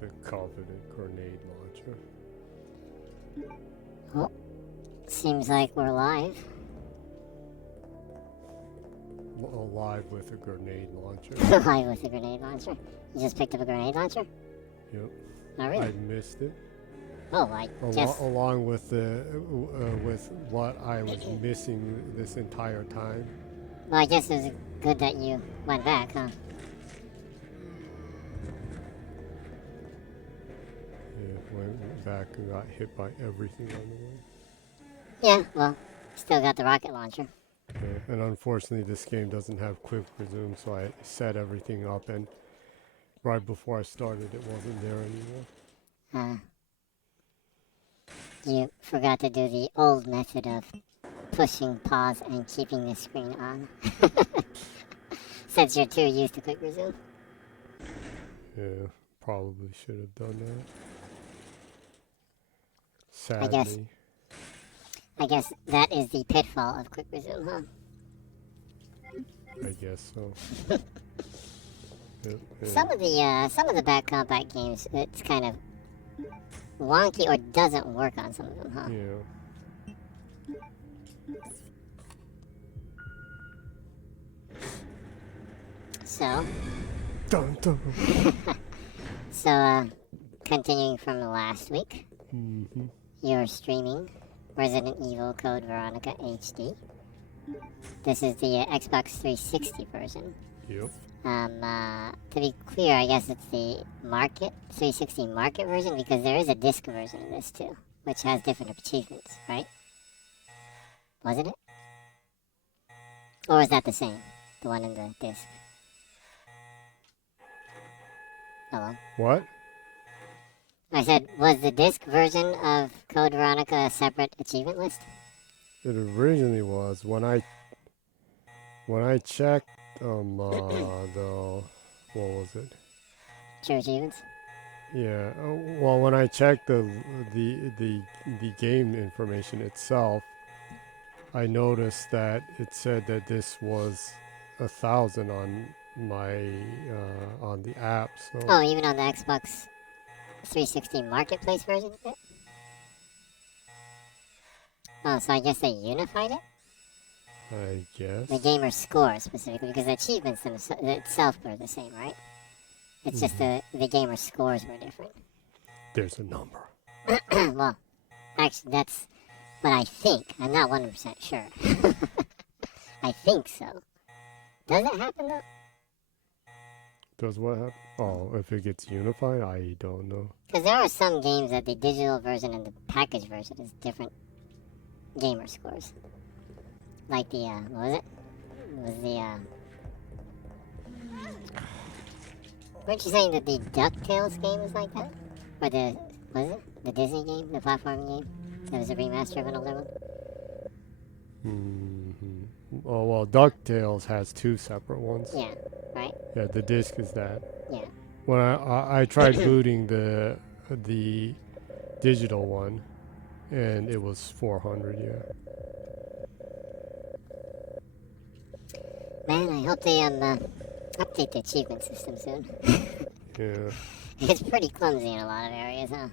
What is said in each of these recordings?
The coveted grenade launcher. Oh, seems like we're live. Alive with a grenade launcher. Live with a grenade launcher. You just picked up a grenade launcher? Yep. Oh, really? I missed it. Oh, I guess. Along with the with what I was missing this entire time. Well, I guess it was good that you went back, huh? Yeah, went back and got hit by everything on the way. Yeah, well, still got the rocket launcher. Yeah, and unfortunately this game doesn't have quick resume, so I set everything up, and right before I started it wasn't there anymore. You forgot to do the old method of pushing pause and keeping the screen on. Since you're too used to quick resume. Yeah, probably should have done that. Sadly. I guess that is the pitfall of quick resume, huh? I guess so. Yep, yeah. Some of the back combat games, it's kind of wonky or doesn't work on some of them, huh? Yeah. So. Dun, dun. So, continuing from last week, Mm-hmm. you're streaming Resident Evil Code Veronica HD. This is the Xbox 360 version. Yep. To be clear, I guess it's the 360 market version, because there is a disc version of this too, which has different achievements, right? Wasn't it? Or is that the same? The one in the disc? Hello? What? I said, was the disc version of Code Veronica a separate achievement list? It originally was. When I checked the what was it? True achievements? Yeah. Well, when I checked the game information itself, I noticed that it said that this was 1,000 on my on the app. So. Oh, even on the Xbox 360 marketplace version of it? Oh, so I guess they unified it? I guess. The gamer score specifically, because the achievements itself were the same, right? It's just the gamer scores were different. There's a number. Well, actually, that's what I think. I'm not 100% sure. I think so. Does it happen though? Does what happen? Oh, if it gets unified, I don't know. Because there are some games that the digital version and the package version is different gamer scores. Like the, what was it? It was the, weren't you saying that the DuckTales game was like that? Or the, was it? The Disney game? The platform game? That was a remaster of an older one? Mm-hmm. Oh, well, DuckTales has two separate ones. Yeah, right? Yeah, the disc is that. Yeah. When I tried booting the digital one, and it was 400, yeah. Man, I hope they update the achievement system soon. Yeah. It's pretty clumsy in a lot of areas, huh?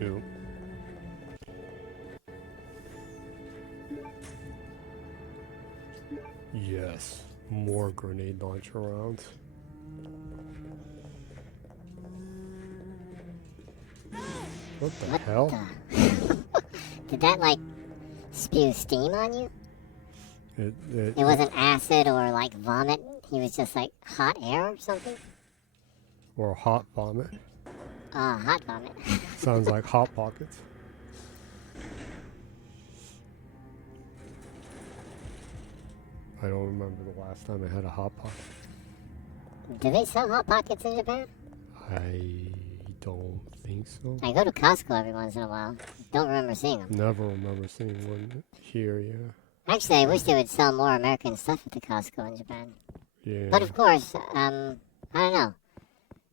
Yep. Yes, more grenade launcher rounds. What the hell? Did that, like, spew steam on you? It wasn't acid or, like, vomit. He was just, like, hot air or something? Or hot vomit. Hot vomit. Sounds like Hot Pockets. I don't remember the last time I had a Hot Pocket. Do they sell Hot Pockets in Japan? I don't think so. I go to Costco every once in a while. Don't remember seeing them. Never remember seeing one here, yeah. Actually, I wish they would sell more American stuff at the Costco in Japan. Yeah. But of course, I don't know.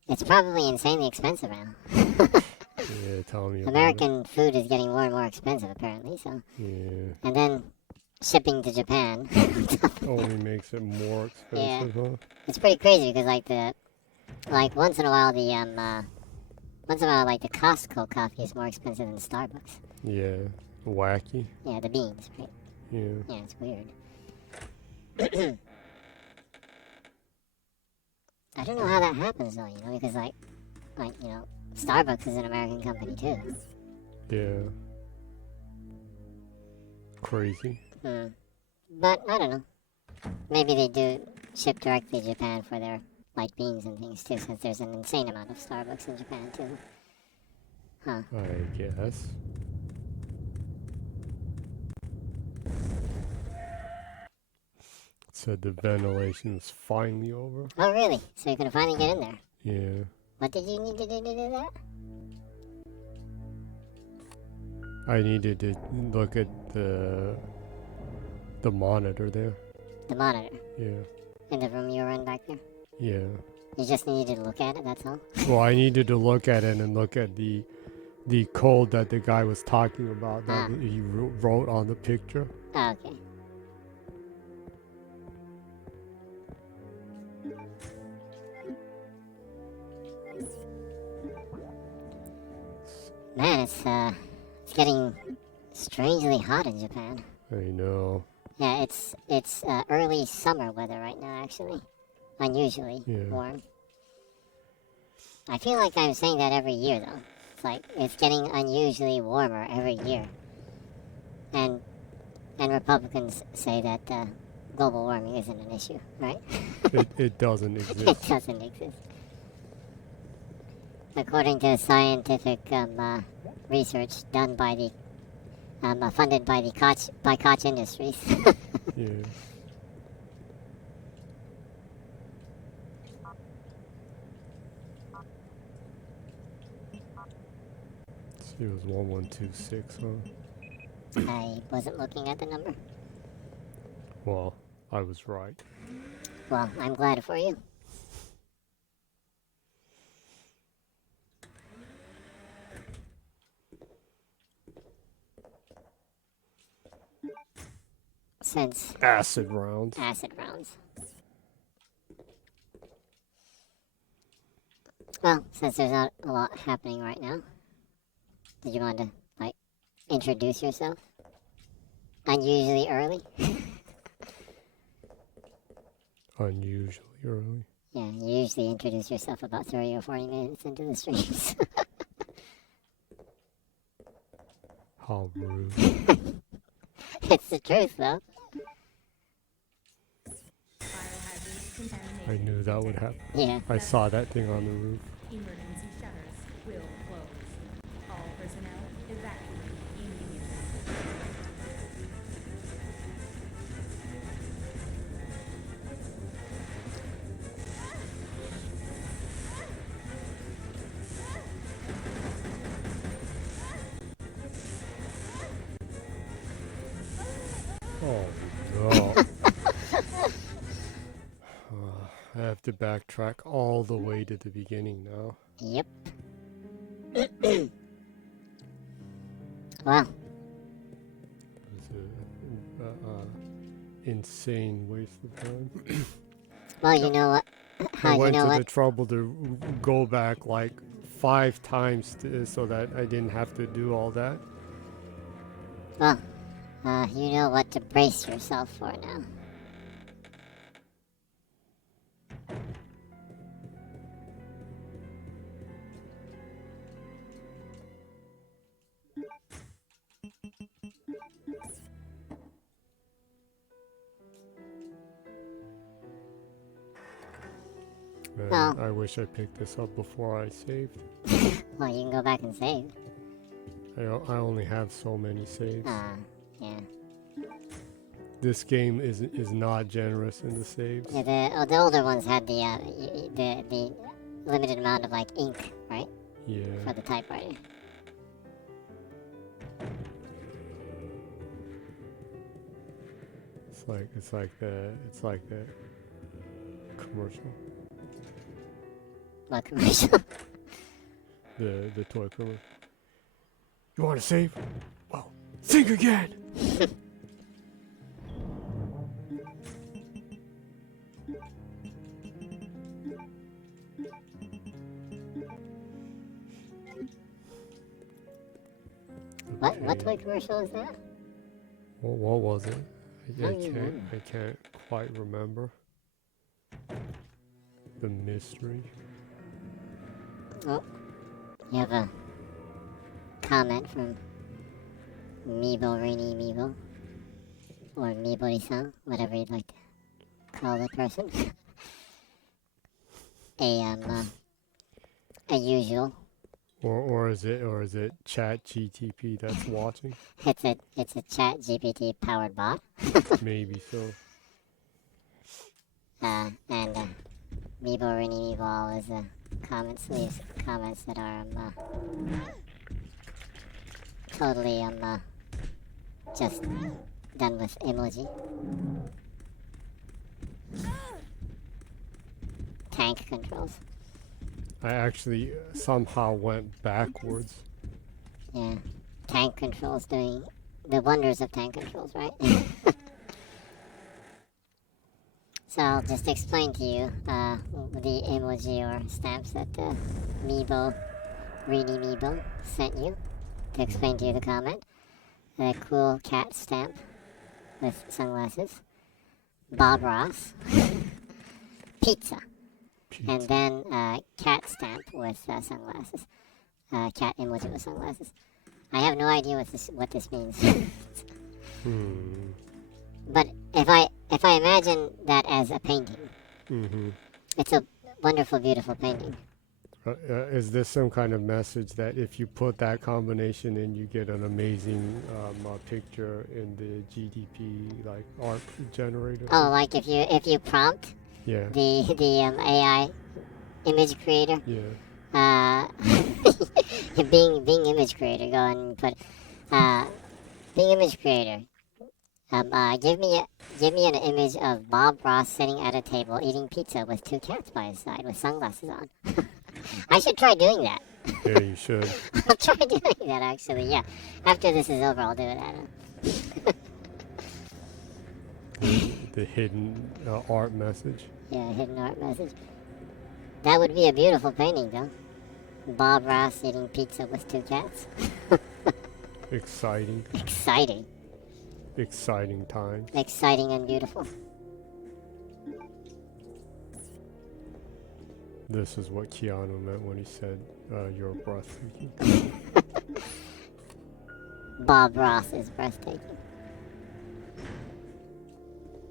It's probably insanely expensive now. Yeah, tell me about American food is getting more and more expensive, apparently. So, it. Yeah. and then shipping to Japan. Only makes it more expensive, huh? It's pretty crazy because once in a while the the Costco coffee is more expensive than Starbucks. Yeah. Wacky. Yeah, the beans, right? Yeah. Yeah, it's weird. I don't know how that happens though, because Starbucks is an American company too. Yeah. Crazy. But I don't know. Maybe they do ship directly to Japan for their beans and things too, since there's an insane amount of Starbucks in Japan too. Huh. I guess. Said the ventilation was finally over. Oh really? So you can finally get in there? Yeah. What did you need to do that? I needed to look at the monitor there. The monitor? Yeah. In the room you were in back there? Yeah. You just needed to look at it, that's all? Well, I needed to look at it and look at the code that the guy was talking about that he wrote on the picture. Oh, okay. Man, it's getting strangely hot in Japan. I know. Yeah, it's early summer weather right now, actually. Unusually warm. I feel like I'm saying that every year, though. It's like it's getting unusually warmer every year. And Republicans say that global warming isn't an issue, right? It doesn't exist. It doesn't exist. According to scientific research done by the funded by Koch Industries. Yeah. It was 1126, huh? I wasn't looking at the number. Well, I was right. Well, I'm glad for you. Since acid rounds. Well, since there's not a lot happening right now, did you want to introduce yourself? Unusually early? Unusually early. Yeah, you usually introduce yourself about 30 or 40 minutes into the streams. How rude. It's the truth, though. I knew that would happen. Yeah. I saw that thing on the roof. Emergency shutters will close. All personnel evacuate immediately. Oh no. I have to backtrack all the way to the beginning now. Yep. Well. It was an insane waste of time. Well, you know what? I went to the trouble to go back 5 times so that I didn't have to do all that. Well, you know what to brace yourself for now. Man, I wish I picked this up before I saved. Well, you can go back and save. I only have so many saves. Yeah. This game is not generous in the saves. Yeah, the older ones had the limited amount of ink, right? Yeah. for the typewriter. It's like the commercial. What commercial? The toy commercial. You want to save? Well, sing again. What toy commercial is that? What was it? don't even remember. I can't quite remember. The mystery. Oh, you have a comment from Meebo Rainy Meebo, or Meebori-san, whatever you'd like to call the person. A usual. Or is it Chat GTP that's watching? It's a Chat GPT powered bot. Maybe so. And Meebo Rainy Meebo always leaves comments that are totally just done with emoji. Tank controls. I actually somehow went backwards. Yeah. Tank controls doing the wonders of tank controls, right? So I'll just explain to you the emoji or stamps that Meebo, Reedy Meebo, sent you to explain to you the comment. The cool cat stamp with sunglasses. Bob Ross. Pizza. And then cat stamp with sunglasses. Cat emoji with sunglasses. I have no idea what this means. But if I imagine that as a painting, it's a wonderful, beautiful painting. Is this some kind of message that if you put that combination in, you get an amazing picture in the GDP like art generator? Oh, like if you prompt Yeah. the AI image creator. Yeah. Being image creator, go and put being image creator. Give me an image of Bob Ross sitting at a table eating pizza with two cats by his side with sunglasses on. I should try doing that. Yeah, you should. I'll try doing that actually. Yeah, after this is over, I'll do it. The hidden art message. Yeah, hidden art message. That would be a beautiful painting, though. Bob Ross eating pizza with two cats. Exciting. Exciting. Exciting times. Exciting and beautiful. This is what Keanu meant when he said, you're breathtaking. Bob Ross is breathtaking.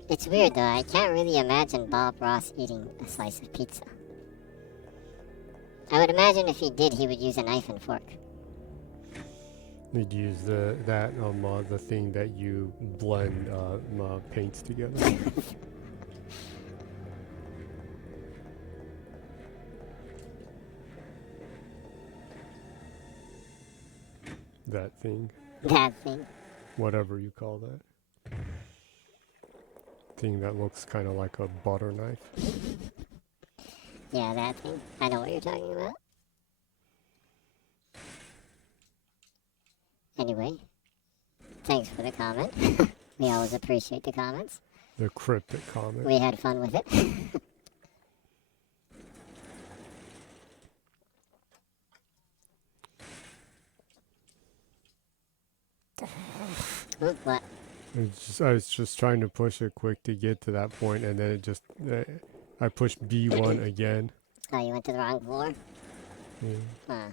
It's weird, though. I can't really imagine Bob Ross eating a slice of pizza. I would imagine if he did, he would use a knife and fork. You'd use the thing that you blend paints together. That thing. That thing. Whatever you call that. Thing that looks kind of like a butter knife. Yeah, that thing. I know what you're talking about. Anyway, thanks for the comment. We always appreciate the comments. The cryptic comment. We had fun with it. Oop, what? I was just trying to push it quick to get to that point, and then it just... I pushed B1 again. Oh, you went to the wrong floor? Yeah. Huh.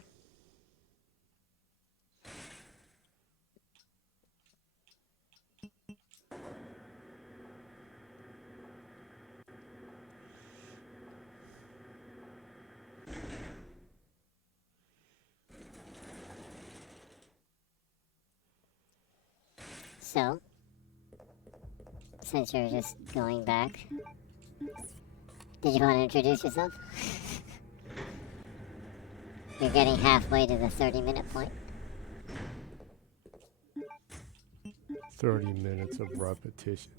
So, since you're just going back, did you want to introduce yourself? You're getting halfway to the 30-minute point. 30 minutes of repetition.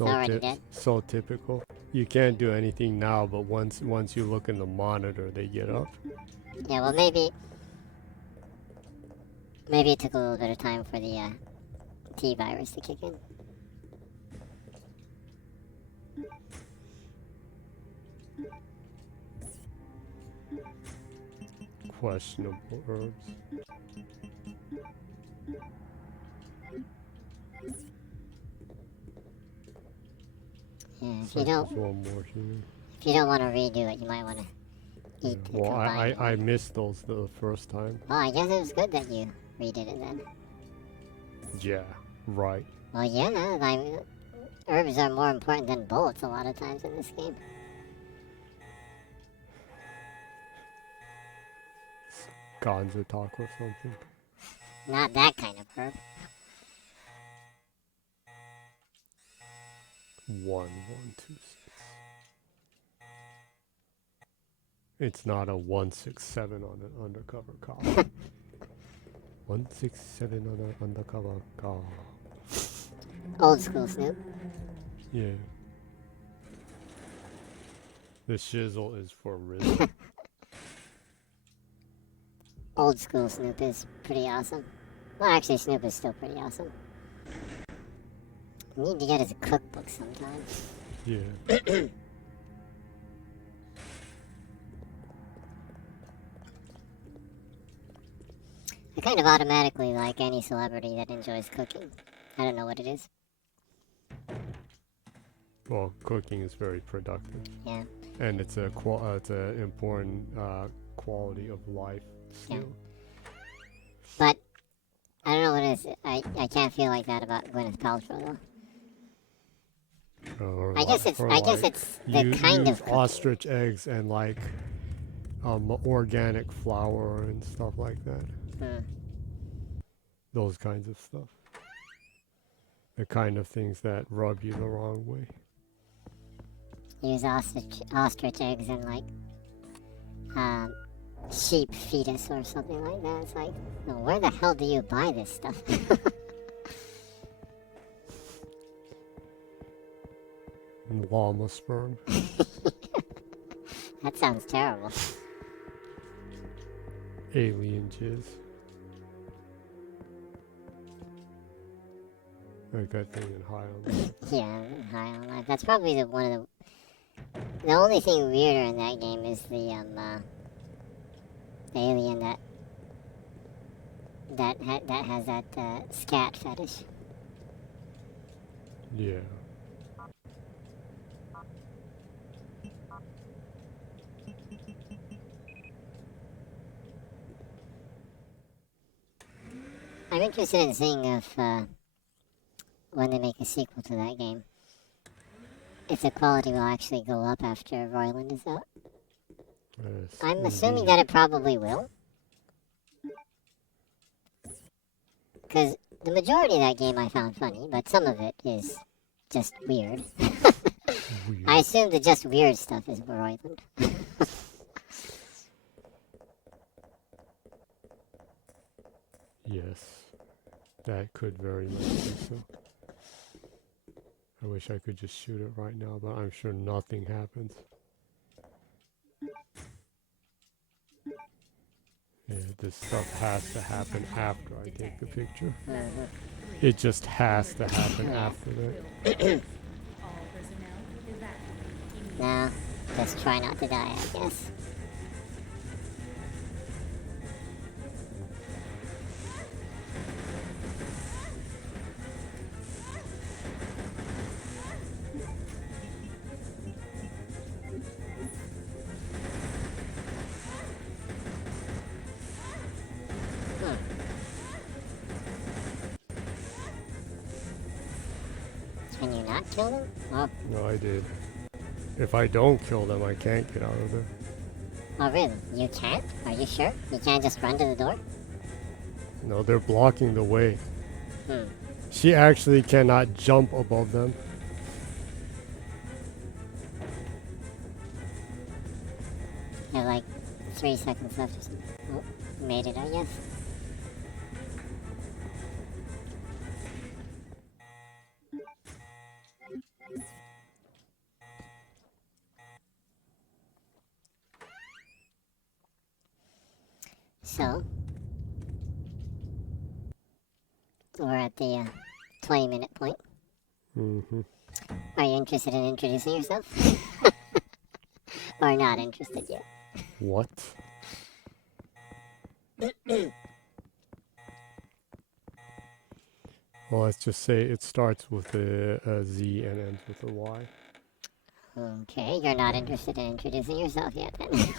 Already dead. So typical. You can't do anything now, but once you look in the monitor, they get up. Yeah, well, maybe it took a little bit of time for the T virus to kick in. Questionable herbs. Yeah, if So you there's one more here. want to redo it, you might want to eat the Well, combined I one. missed those the first time. Well, I guess it was good that you redid it then. Yeah, right. Well, yeah, like, herbs are more important than bullets a lot of times in this game. Ganza talk or something. Not that kind of herb. 1126. It's not a 167 on an undercover cop. 167 on an undercover cop. Old school Snoop. Yeah. The shizzle is for Riz. Old school Snoop is pretty awesome. Well, actually, Snoop is still pretty awesome. We need to get his cookbook sometime. Yeah. I kind of automatically like any celebrity that enjoys cooking. I don't know what it is. Well, cooking is very productive. Yeah. And it's a important quality of life skill. But I don't know what it is. I can't feel like that about Gwyneth Paltrow though. I guess it's the kind of cooking. Ostrich eggs and like organic flour and stuff like that. Those kinds of stuff. The kind of things that rub you the wrong way. Use ostrich eggs and like sheep fetus or something like that. It's like, where the hell do you buy this stuff? Lama sperm. That sounds terrible. Alien jizz. Like that thing in high on life. Yeah, high on life. That's probably the only thing weirder in that game is the alien that has that scat fetish. Yeah. I'm interested in seeing if when they make a sequel to that game, if the quality will actually go up after Roiland is out. Yes, I'm assuming that it probably will. Because the majority of that game I found funny, but some of it is just weird. Weird. I assume the just weird stuff is Roiland. Yes. That could very much be so. I wish I could just shoot it right now, but I'm sure nothing happens. Yeah, this stuff has to happen after I take the picture. It just has to happen after that. All personnel evacuate. No, just try not to die, I guess. Can you not kill them? Oh, No, I did. If I don't kill them, I can't get out of there. oh really? You can't? Are you sure? You can't just run to the door? No, they're blocking the way. Hmm. She actually cannot jump above them. Yeah, 3 seconds left or something. Oh, made it, I guess. So, we're at the 20-minute point. Mm-hmm. Are you interested in introducing yourself? Or not interested yet? What? Well, let's just say it starts with a Z and ends with a Y. Okay, you're not interested in introducing yourself yet then.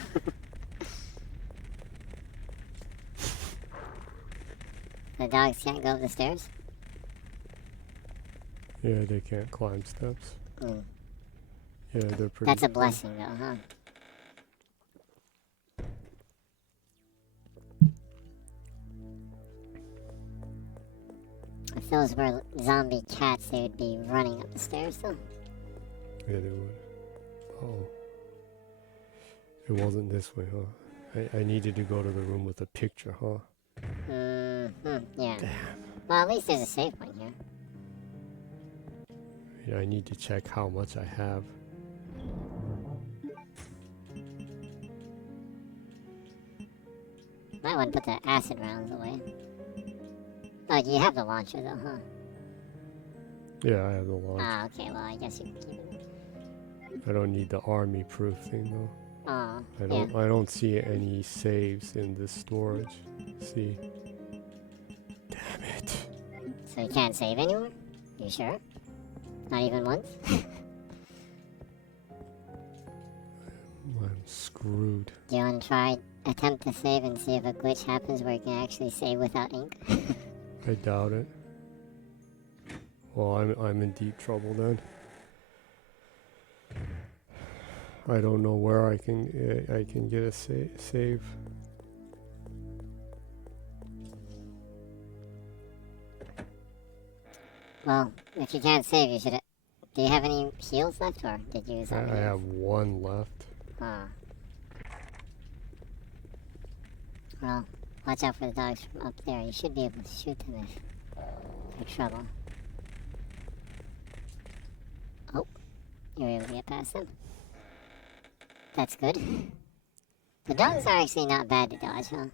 The dogs can't go up the stairs? Yeah, they can't climb steps. Mm. Yeah, they're pretty. That's a cool. blessing though, huh? If those were zombie cats, they would be running up the stairs though. Yeah, they would. Oh. It wasn't this way, huh? I needed to go to the room with a picture, huh? Yeah. Damn. Well, at least there's a safe one here. Yeah, I need to check how much I have. Might want to put the acid rounds away. Oh, you have the launcher though, huh? Yeah, I have the launch. Ah, okay, well, I guess you can keep it. I don't need the army proof thing though. Oh, I don't see any saves in this storage. See. Damn it. So you can't save anywhere? You sure? Not even once? I'm screwed. Do you want to attempt to save and see if a glitch happens where you can actually save without ink? I doubt it. Well, I'm in deep trouble then. I don't know where I can get a save. Well, if you can't save, you should. Do you have any heals left, or did you use all I the heals? have one left. Ah. Well, watch out for the dogs from up there. You should be able to shoot them if you're trouble. Oh, you were able to get past them. That's good. The dogs are actually not bad to dodge, huh?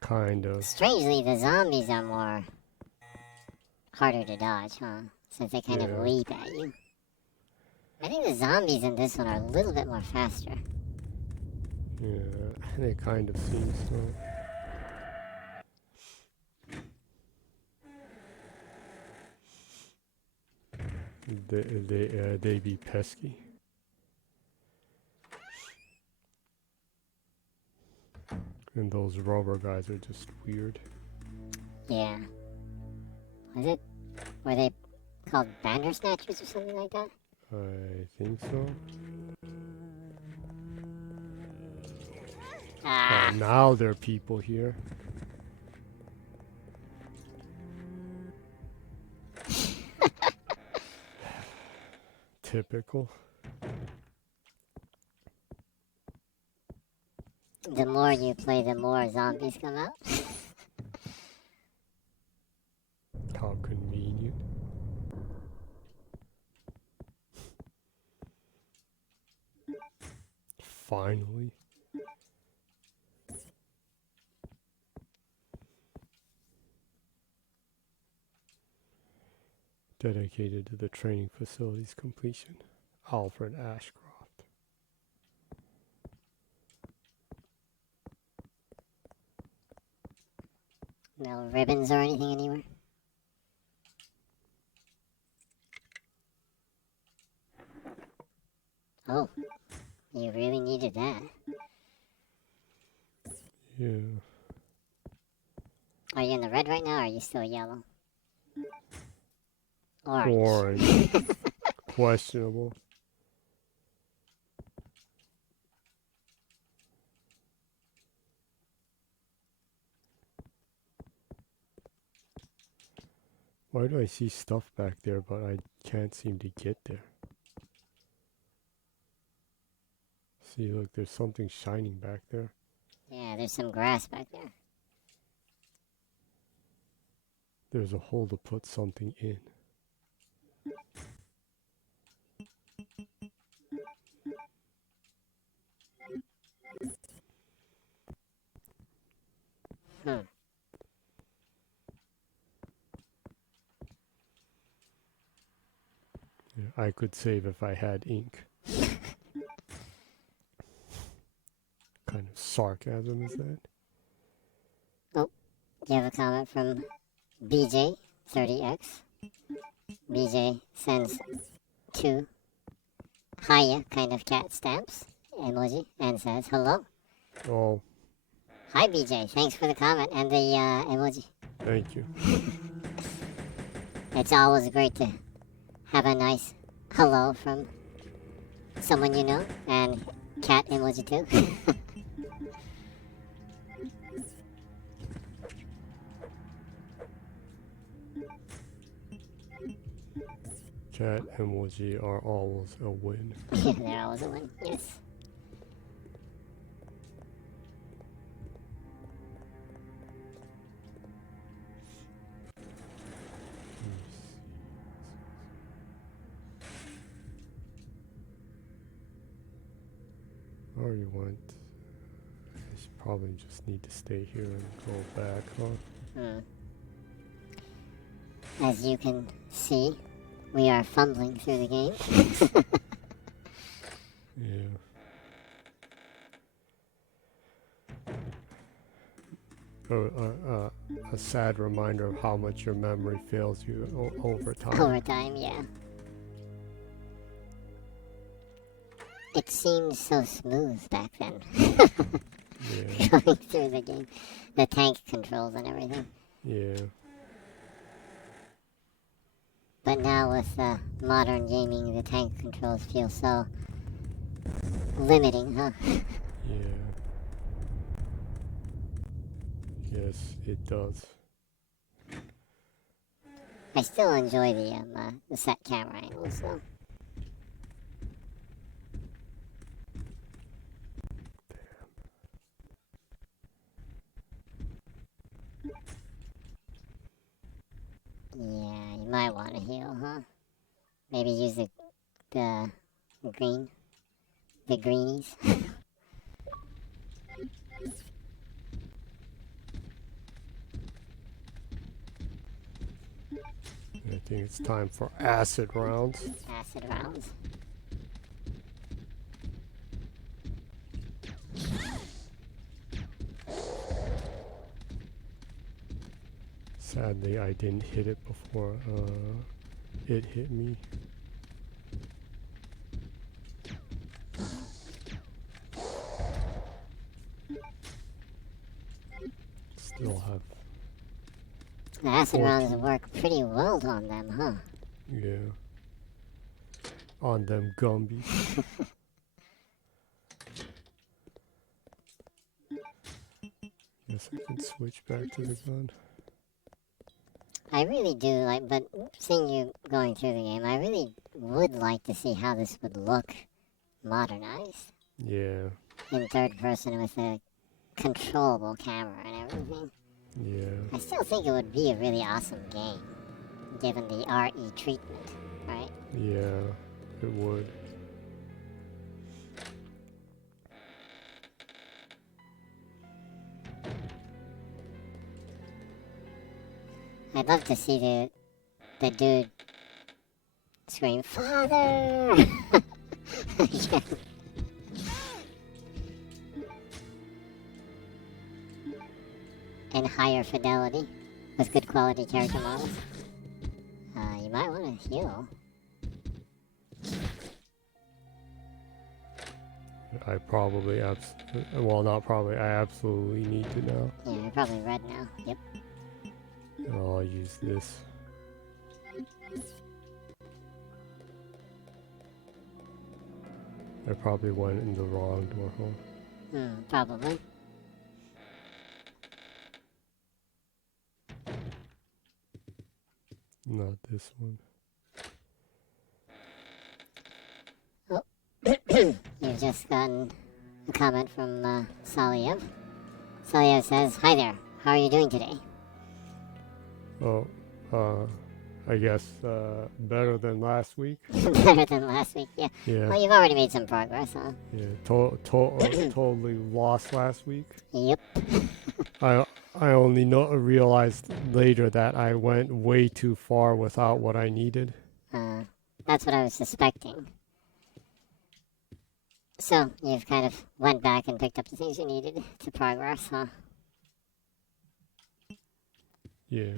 Kind of. Strangely, the zombies are more harder to dodge, huh? Since they kind of Yeah. leap at you. I think the zombies in this one are a little bit more faster. Yeah, it kind of seems so. They be pesky. And those rubber guys are just weird. Yeah. Were they called Bandersnatchers or something like that? I think so. Ah! Oh, now there are people here. Typical. The more you play, the more zombies come out. How convenient. Finally. Dedicated to the training facility's completion. Alfred Ashcroft. No ribbons or anything anywhere? Oh, you really needed that. Yeah. Are you in the red right now, or are you still yellow? Orange. Orange. Questionable. Why do I see stuff back there, but I can't seem to get there? See, look, there's something shining back there. Yeah, there's some grass back there. There's a hole to put something in. Hmm. Yeah, I could save if I had ink. Kind of sarcasm is that? Do you have a comment from BJ30X? BJ sends 2 hiya kind of cat stamps emoji and says hello. Oh, Hi BJ, thanks for the comment and the emoji. thank you. It's always great to have a nice hello from someone you know, and cat emoji too. Cat emoji are always a win. Yeah, they're always a win, yes. Or you want... I should probably just need to stay here and go back, huh? As you can see, we are fumbling through the game. Yeah. A sad reminder of how much your memory fails you over time. Over time, yeah. It seemed so smooth back then. Yeah. Going through the game. The tank controls and everything. Yeah. But now with modern gaming, the tank controls feel so limiting, huh? Yeah. Yes, it does. I still enjoy the set camera angles, though. Yeah, you might want to heal, huh? Maybe use the greenies. I think it's time for acid rounds. Acid rounds. Sadly, I didn't hit it before it hit me. Still have... The acid 14. rounds work pretty well on them, huh? Yeah. On them Gumbies. Guess I can switch back to the gun. I really do like, but seeing you going through the game, I really would like to see how this would look modernized. Yeah. In third person with a controllable camera and everything. Yeah. I still think it would be a really awesome game, given the RE treatment, right? Yeah, it would. I'd love to see the dude scream, "Father!" Again. In higher fidelity, with good quality character models. You might want to heal. I probably well, not probably, I absolutely need to now. Yeah, you're probably red now. Yep. I'll use this. I probably went in the wrong door hole. Probably. Not this one. You've just gotten a comment from Saliev. Saliev says, "Hi there. How are you doing today?" Oh, I guess better than last week. Better than last week. Yeah. Yeah. Well, you've already made some progress, huh? Yeah. Totally lost last week. Yep. I only realized later that I went way too far without what I needed. That's what I was suspecting. So you've kind of went back and picked up the things you needed to progress, huh? Yeah.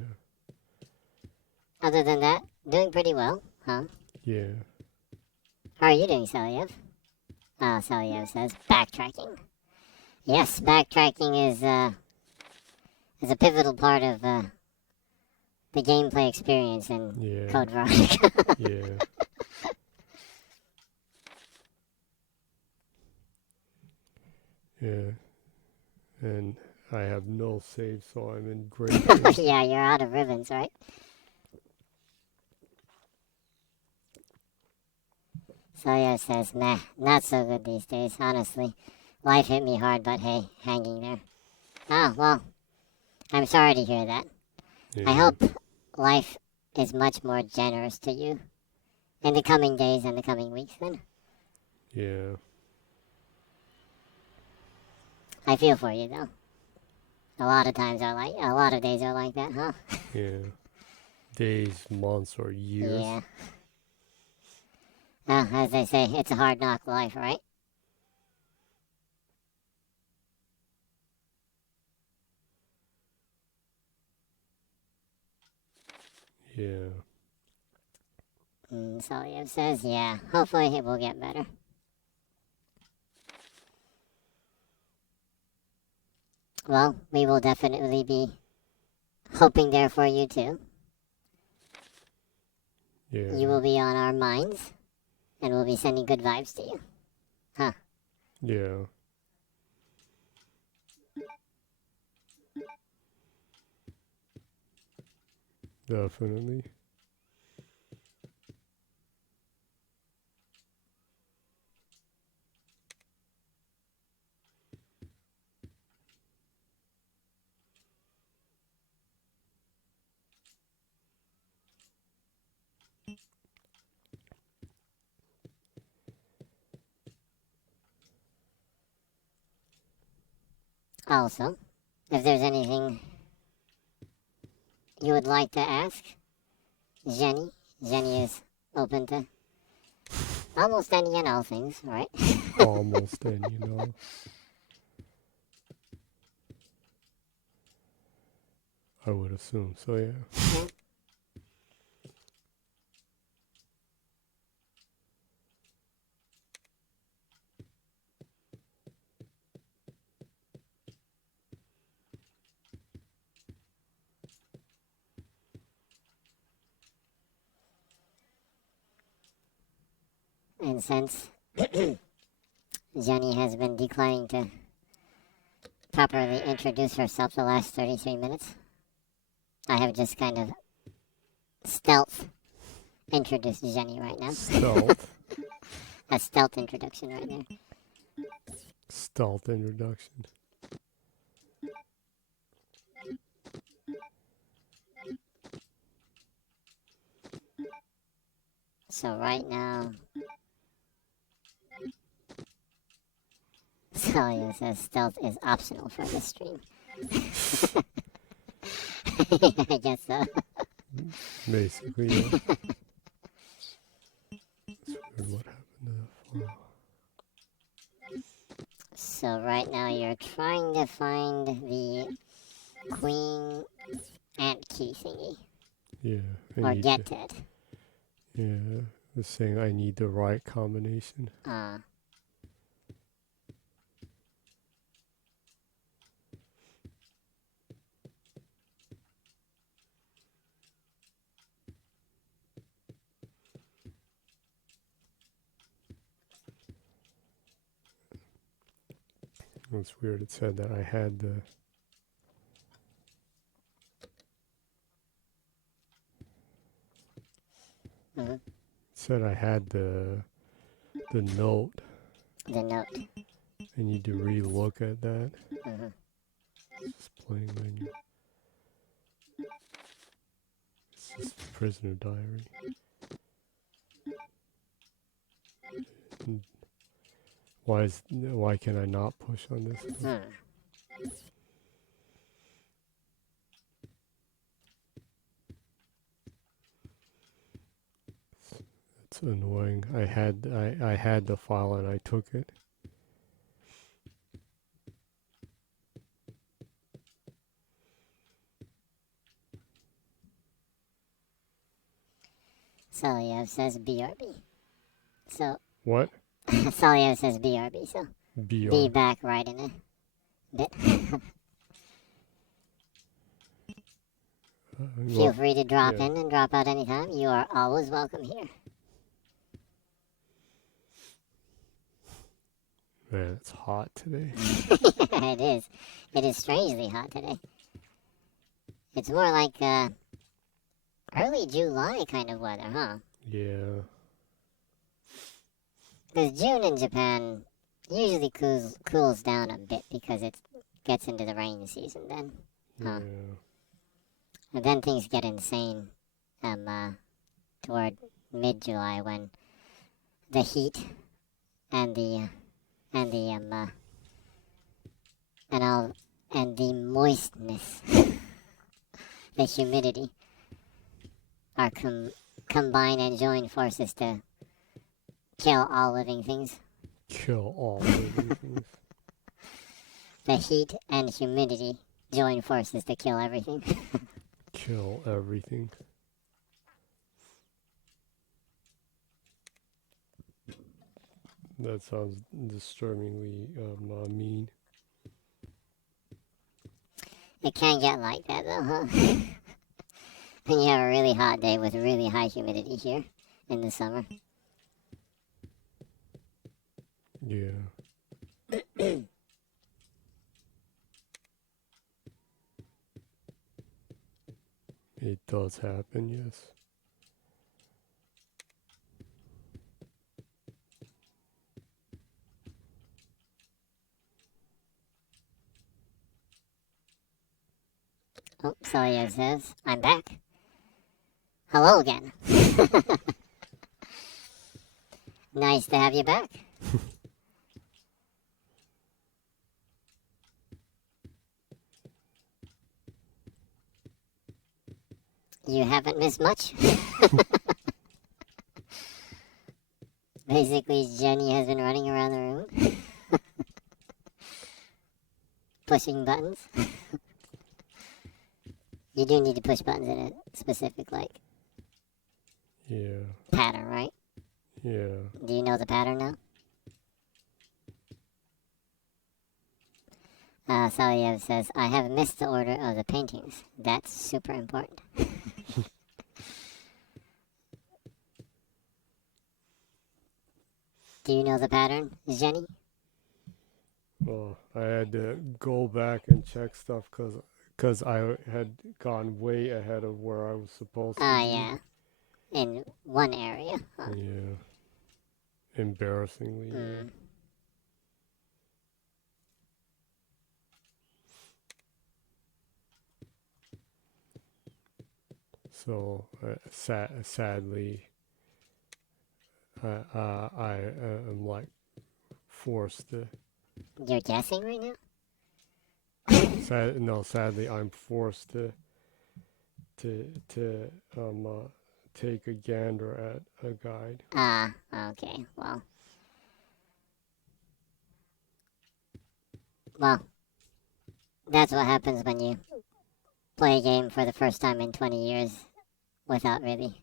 Other than that, doing pretty well, huh? Yeah. How are you doing, Saliev? Saliev says, backtracking. Yes, backtracking is a pivotal part of the gameplay experience in Yeah. Code Veronica. Yeah. Yeah. And I have no save, so I'm in great shape. Yeah, you're out of ribbons, right? Saliev says, meh, not so good these days, honestly. Life hit me hard, but hey, hanging there. Oh, well, I'm sorry to hear that. Yeah. I hope life is much more generous to you in the coming days and the coming weeks, then. Yeah. I feel for you, though. A lot of days are like that, huh? Yeah. Days, months, or years. Yeah. As they say, it's a hard knock life, right? Yeah. Saliev says, yeah, hopefully it will get better. Well, we will definitely be hoping there for you, too. Yeah. You will be on our minds, and we'll be sending good vibes to you. Huh. Yeah. Definitely. Also, if there's anything you would like to ask, Jenny is open to almost any and all things, right? Almost any. I would assume. So, yeah. And since Jenny has been declining to properly introduce herself the last 33 minutes, I have just kind of stealth introduced Jenny right now. Stealth. A stealth introduction right there. Stealth introduction. So right now, Celia says stealth is optional for this stream. I guess so. Basically, yeah. It's weird what happened to the file. So right now you're trying to find the queen ant key thingy. Yeah. Or get it. Yeah. It's saying I need the right combination. It's weird. It said that I had the. Mhm. It said I had the note. The note. I need to re-look at that. Mm-hmm. Just playing menu. It's just prisoner diary. Why can I not push on this? It's annoying. I had the file and I took it. Celebs says BRB. So What? Celebs says BRB. So BR. be back right in a bit. Feel free to drop in and drop out anytime. You are always welcome here. Man, it's hot today. It is. It is strangely hot today. It's more like early July kind of weather, huh? Yeah. Because June in Japan usually cools down a bit because it gets into the rain season then. Huh? Yeah. And then things get insane toward mid-July when the heat and the moistness, the humidity are combine and join forces to kill all living things. Kill all living things. The heat and humidity join forces to kill everything. Kill everything. That sounds disturbingly mean. It can get like that though, huh? When you have a really hot day with really high humidity here in the summer. Yeah. It does happen, yes. Oh, Celio says, I'm back. Hello again. Nice to have you back. You haven't missed much. Basically, Jenny has been running around the room. Pushing buttons. You do need to push buttons in a specific, pattern, right? Yeah. Do you know the pattern now? Saliev says, I have missed the order of the paintings. That's super important. Do you know the pattern, Jenny? Well, I had to go back and check stuff because I had gone way ahead of where I was supposed to be. Yeah. In one area. Huh? Yeah. Embarrassingly. Yeah. So, sadly, I am forced to. You're guessing right now? Sadly, I'm forced to take a gander at a guide. Okay. Well, that's what happens when you play a game for the first time in 20 years without really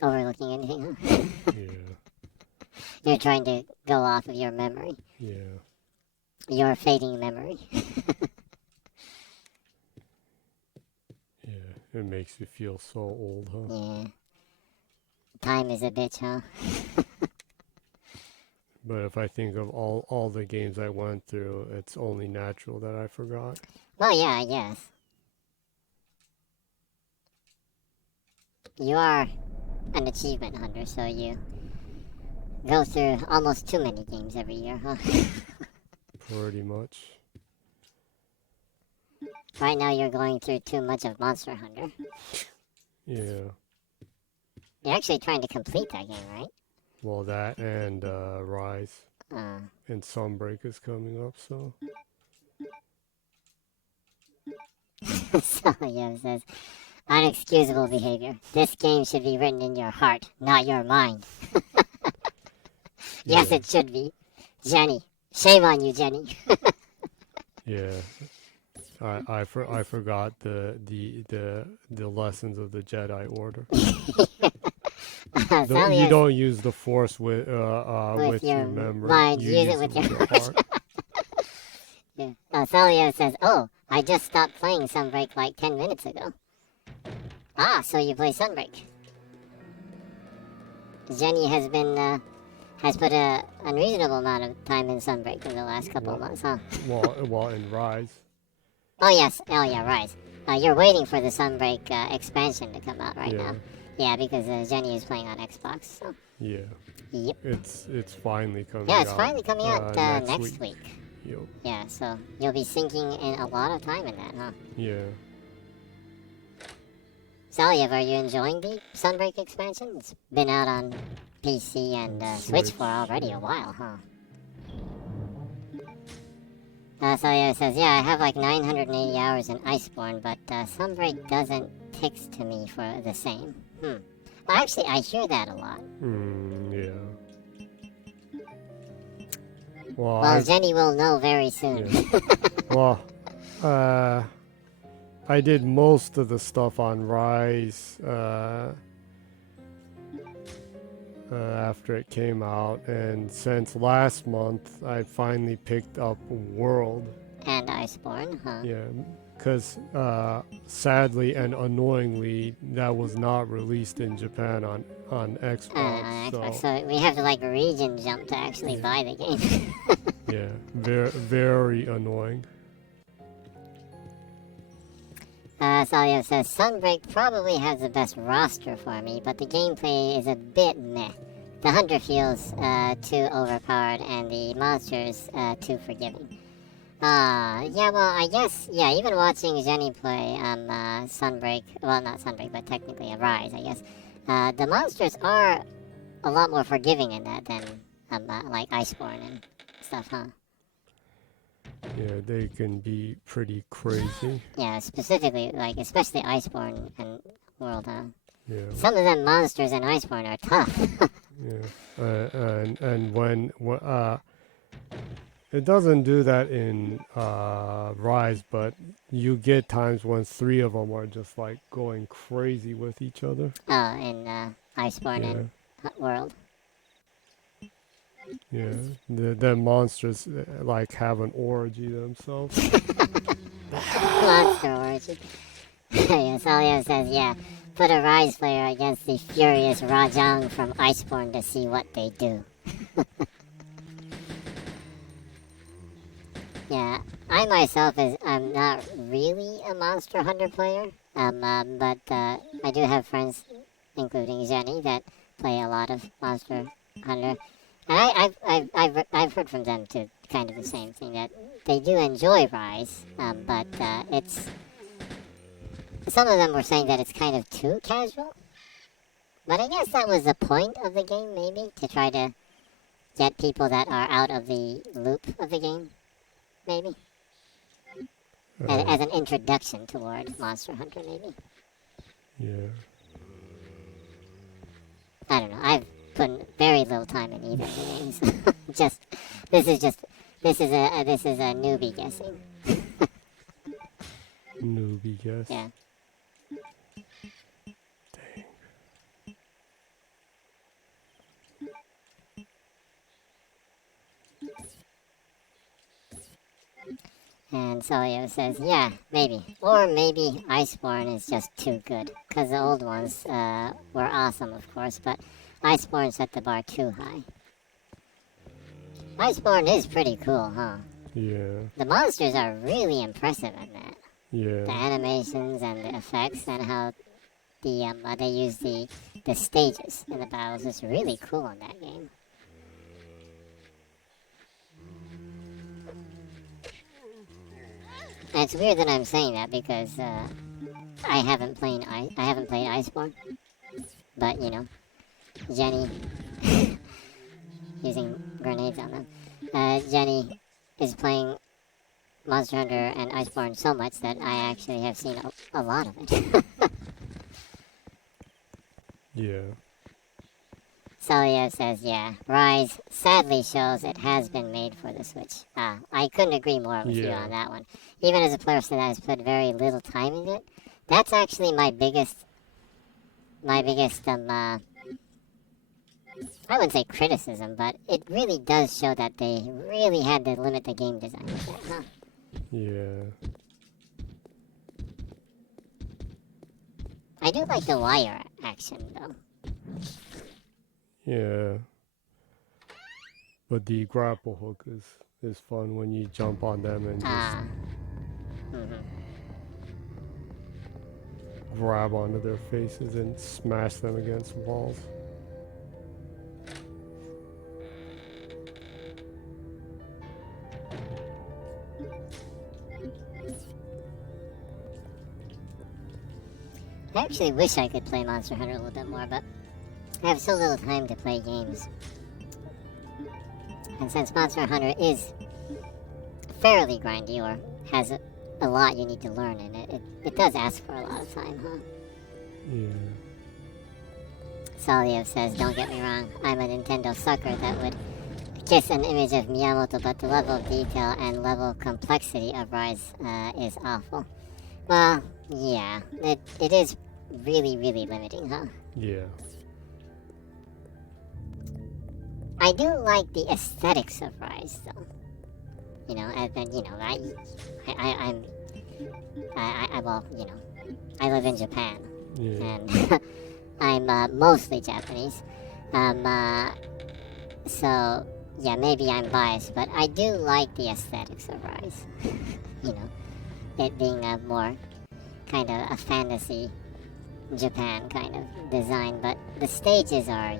overlooking anything. Yeah. You're trying to go off of your memory. Yeah. Your fading memory. Yeah. It makes you feel so old, huh? Yeah. Time is a bitch, huh? But if I think of all the games I went through, it's only natural that I forgot. Well, yeah, I guess. You are an achievement hunter, so you go through almost too many games every year, huh? pretty much. Right now you're going through too much of Monster Hunter. Yeah. You're actually trying to complete that game, right? Well, that and Rise Uh, and Sunbreak is coming up, so. so yeah, it says, unexcusable behavior. This game should be written in your heart, not your mind. Yes, Yeah. it should be. Jenny. Shame on you, Jenny. Yeah. I forgot the lessons of the Jedi Order. You don't use the Force with your memory. Mind, You use it with your heart. Yeah. Celio says, oh, I just stopped playing Sunbreak like 10 minutes ago. Ah, so you play Sunbreak. Jenny has been, has put a unreasonable amount of time in Sunbreak in the last couple of months, huh? Well, in Rise. Oh, yes. Oh, yeah, Rise. You're waiting for the Sunbreak expansion to come out right now. Yeah, because Jenny is playing on Xbox, so. Yeah. Yep. It's finally coming out. Yeah, it's finally coming out next week. Yep. Yeah, so you'll be sinking in a lot of time in that, huh? Yeah. Saliev, are you enjoying the Sunbreak expansion? It's been out on PC and Switch for already a while, huh? Saliev says, yeah, I have like 980 hours in Iceborne, but Sunbreak doesn't ticks to me for the same. Well, actually, I hear that a lot. Yeah. Well, Jenny will know very soon. Yeah. Well, I did most of the stuff on Rise after it came out, and since last month, I finally picked up World. And Iceborne, huh? Yeah, because sadly and annoyingly, that was not released in Japan on Xbox. On Xbox, so we have to like region jump to actually buy the game. Yeah, very annoying. Saliev says, Sunbreak probably has the best roster for me, but the gameplay is a bit meh. The hunter feels too overpowered, and the monsters too forgiving. Yeah, well, I guess, yeah, even watching Jenny play Sunbreak, well, not Sunbreak, but technically a Rise, I guess, the monsters are a lot more forgiving in that than, like, Iceborne and stuff, huh? Yeah, they can be pretty crazy. Yeah, specifically, like, especially Iceborne and World, huh? Yeah. Some of them monsters in Iceborne are tough. Yeah, and when it doesn't do that in Rise, but you get times when 3 of them are just like going crazy with each other. Oh, in Iceborne and World. Yeah, the monsters like have an orgy themselves. Monster orgy. Yeah, Salio says, yeah, put a Rise player against the furious Rajang from Iceborne to see what they do. Yeah, I myself I'm not really a Monster Hunter player, but I do have friends, including Jenny, that play a lot of Monster Hunter. And I've heard from them too, kind of the same thing, that they do enjoy Rise, but it's, some of them were saying that it's kind of too casual. But I guess that was the point of the game, maybe, to try to get people that are out of the loop of the game, maybe. As an introduction toward Monster Hunter, maybe. Yeah. I don't know, I've put very little time in either of the games. This is a newbie guessing. Newbie guess. Yeah. Dang. And Solio says, yeah, maybe. Or maybe Iceborne is just too good. Because the old ones were awesome, of course, but Iceborne set the bar too high. Iceborne is pretty cool, huh? Yeah. The monsters are really impressive in that. Yeah. The animations and the effects and how the they use the stages in the battles is really cool in that game. And it's weird that I'm saying that because I haven't played Iceborne, but you know, Jenny using grenades on them. Jenny is playing Monster Hunter and Iceborne so much that I actually have seen a lot of it. Yeah. Celio says, yeah, Rise sadly shows it has been made for the Switch. I couldn't agree more with you on that one. Even as a person that has put very little time in it, that's actually my biggest, I wouldn't say criticism, but it really does show that they really had to limit the game design with that, huh? Yeah. I do like the wire action, though. Yeah. But the grapple hook is fun when you jump on them and just grab onto their faces and smash them against walls. I actually wish I could play Monster Hunter a little bit more, but I have so little time to play games. And since Monster Hunter is fairly grindy, or has a lot you need to learn in it, it does ask for a lot of time, huh? Yeah. Saliev says, don't get me wrong, I'm a Nintendo sucker that would kiss an image of Miyamoto, but the level of detail and level of complexity of Rise is awful. Well, yeah, it is really, really limiting, huh? Yeah. I do like the aesthetics of Rise, though. You know, and then, you know, well, you know, I live in Japan, and I'm mostly Japanese. So, yeah, maybe I'm biased, but I do like the aesthetics of Rise. You know, it being a more kind of a fantasy Japan kind of design, but the stages are,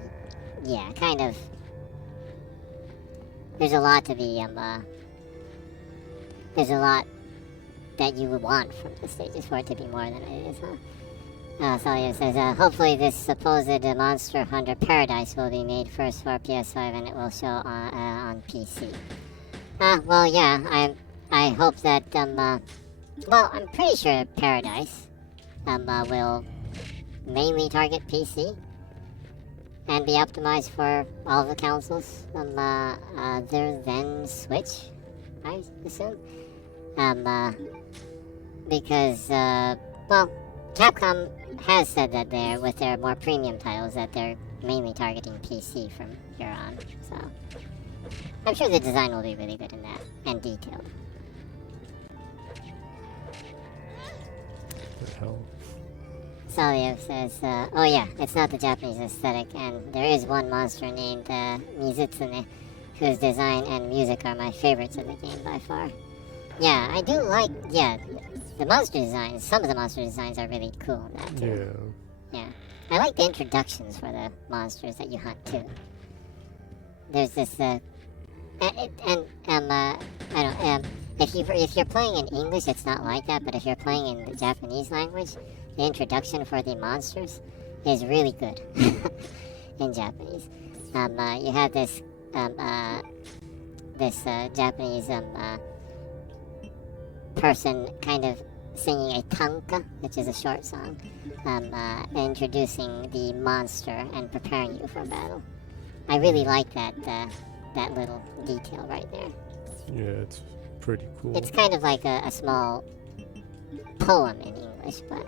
yeah, kind of. There's a lot to be there's a lot that you would want from the stages for it to be more than it is, huh? Salio says, hopefully this supposed Monster Hunter Paradise will be made first for PS5 and it will show on PC. Well, yeah, I hope that, well, I'm pretty sure Paradise, will mainly target PC and be optimized for all the consoles, other than Switch, I assume. Because, well, Capcom has said that with their more premium titles, that they're mainly targeting PC from here on, so I'm sure the design will be really good in that, and detailed. The hell? Saliev says, oh yeah, it's not the Japanese aesthetic, and there is one monster named Mizutsune, whose design and music are my favorites of the game by far. Yeah, I do like, the monster designs, some of the monster designs are really cool in that too. Yeah. I like the introductions for the monsters that you hunt too. There's this, I don't, if you're playing in English, it's not like that, but if you're playing in the Japanese language, the introduction for the monsters is really good in Japanese. You have this Japanese person kind of singing a tanka, which is a short song, introducing the monster and preparing you for battle. I really like that little detail right there. Yeah, it's pretty cool. It's kind of like a small poem in English, but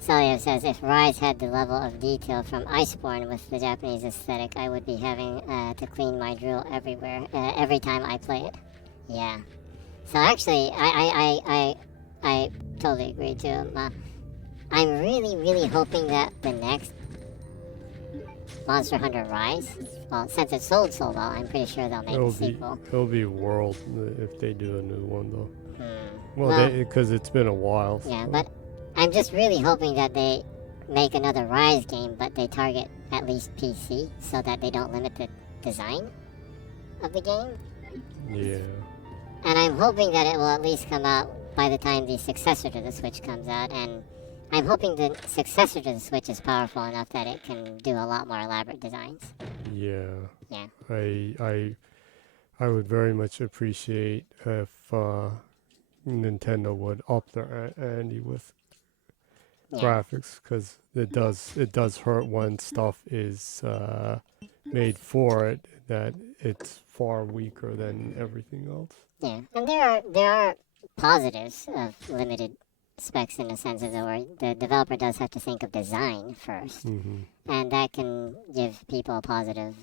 Salio says, if Rise had the level of detail from Iceborne with the Japanese aesthetic, I would be having to clean my drill everywhere, every time I play it. Yeah. So actually, I totally agree too. I'm really, really hoping that the next Monster Hunter Rise, well, since it sold so well, I'm pretty sure they'll make a sequel. It'll be World if they do a new one, though. Well, because it's been a while. Yeah, but I'm just really hoping that they make another Rise game, but they target at least PC, so that they don't limit the design of the game. Yeah. And I'm hoping that it will at least come out by the time the successor to the Switch comes out, and I'm hoping the successor to the Switch is powerful enough that it can do a lot more elaborate designs. Yeah. Yeah. I would very much appreciate if Nintendo would up their ante with Yeah. graphics, because it does hurt when stuff is made for it that it's far weaker than everything else. Yeah. And there are positives of limited specs in the sense of the word. The developer does have to think of design first, Mm-hmm. and that can give people a positive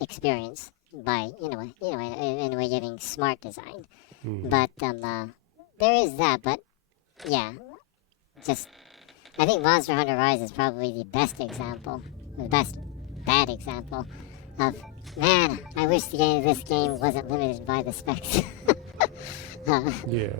experience by in a way giving smart design. Mm-hmm. But there is that. But yeah, just I think Monster Hunter Rise is probably the best example, the best bad example of man. I wish this game wasn't limited by the specs. Yeah.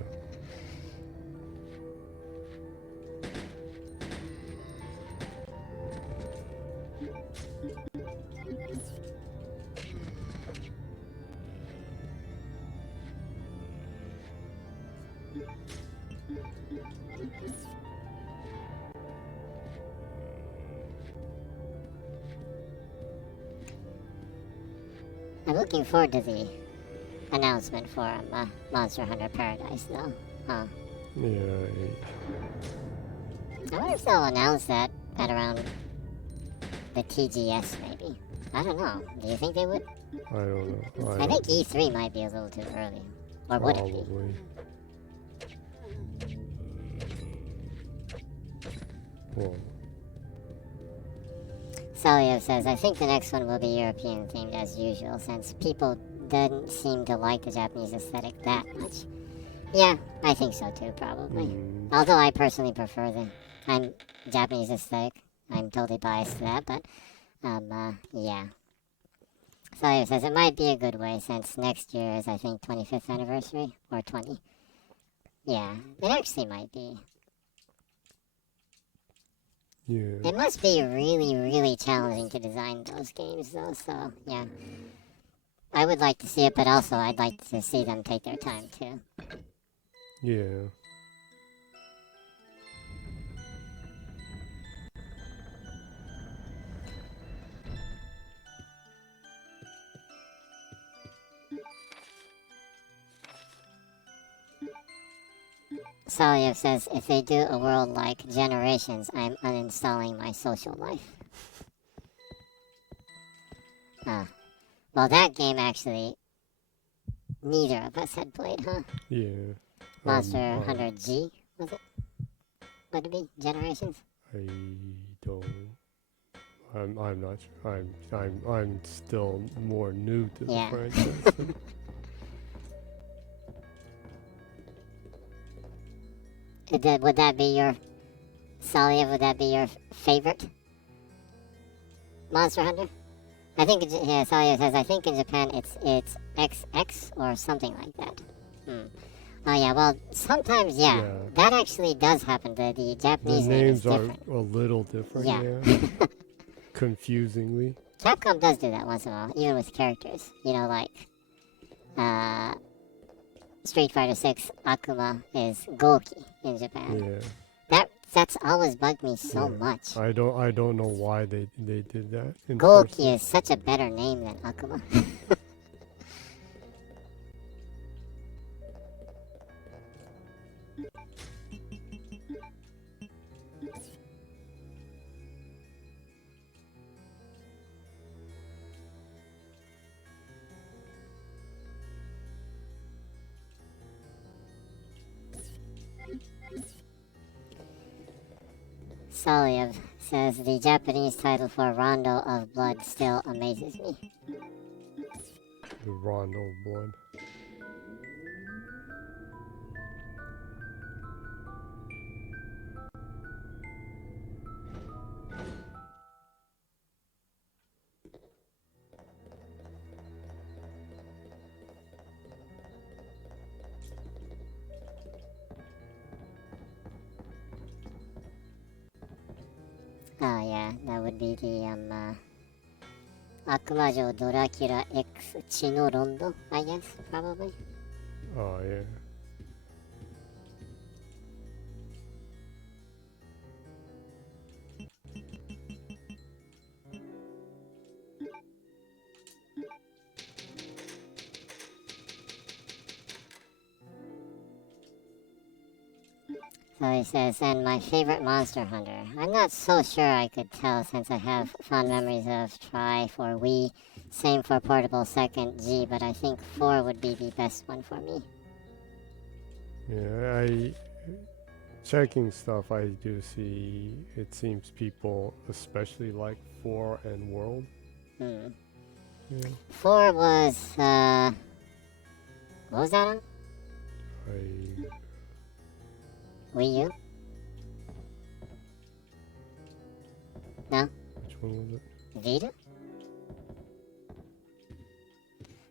I'm looking forward to the announcement for Monster Hunter Paradise, though. Yeah. I wonder if they'll announce that at around the TGS, maybe. I don't know. Do you think they would? I don't know. I think E3 might be a little too early. Or would it be? Probably. Well, Salio says, I think the next one will be European themed as usual, since people didn't seem to like the Japanese aesthetic that much. Yeah, I think so too, probably. Although I personally prefer I'm Japanese aesthetic. I'm totally biased to that, but yeah. Salio says it might be a good way since next year is, I think, 25th anniversary or 20. Yeah, it actually might be. yeah. It must be really, really challenging to design those games, though. So yeah, I would like to see it, but also I'd like to see them take their time too. Yeah. Saliev says, if they do a world like Generations, I'm uninstalling my social life. Well, that game actually, neither of us had played, huh? Yeah. Monster Hunter G, was it? Would it be Generations? I don't. I'm not sure. I'm still more new to the Yeah. franchise. Would that be your, Saliev, would that be your favorite Monster Hunter? I think, yeah, Saliev says, I think in Japan it's XX or something like that. Oh yeah, well, sometimes, yeah. That actually does happen. The Japanese The name names is are different. a little different, Yeah. Confusingly. Capcom does do that once in a while, even with characters. You know, like, Street Fighter 6 Akuma is Goki in Japan. Yeah. That's always bugged me so much. I don't know why they did that. Goki is such a better name than Akuma. Saliev says the Japanese title for Rondo of Blood still amazes me. The Rondo of Blood. Oh yeah, that would be the 悪魔城ドラキュラ X 血のロンド I guess, probably. Oh yeah. So he says, and my favorite Monster Hunter. I'm not so sure I could tell since I have fond memories of Tri for Wii, same for Portable Second G, but I think 4 would be the best one for me. Yeah, checking stuff, I do see it seems people especially like 4 and World. Hmm. Yeah. 4 was, what was that on? Wii U? No? Which one was it? Vita?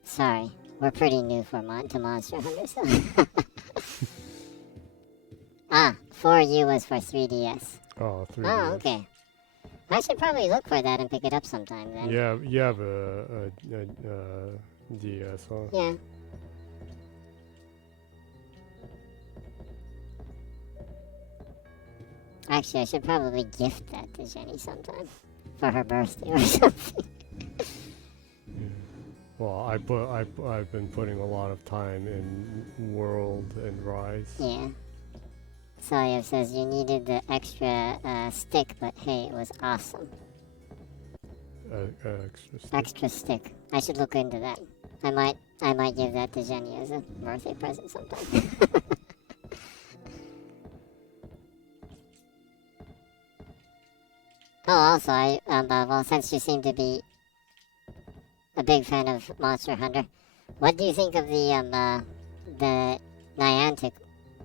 Sorry, we're pretty new to Monster Hunter, so... 4U was for 3DS. Oh, 3DS. Oh, okay. I should probably look for that and pick it up sometime then. Yeah, you have a DS, huh? Yeah. Actually, I should probably gift that to Jenny sometime for her birthday or something. Well, I've been putting a lot of time in World and Rise. Yeah. Sawyer says you needed the extra stick, but hey, it was awesome. Extra stick. Extra stick. I should look into that. I might give that to Jenny as a birthday present sometime. Oh, also, well, since you seem to be a big fan of Monster Hunter, what do you think of the Niantic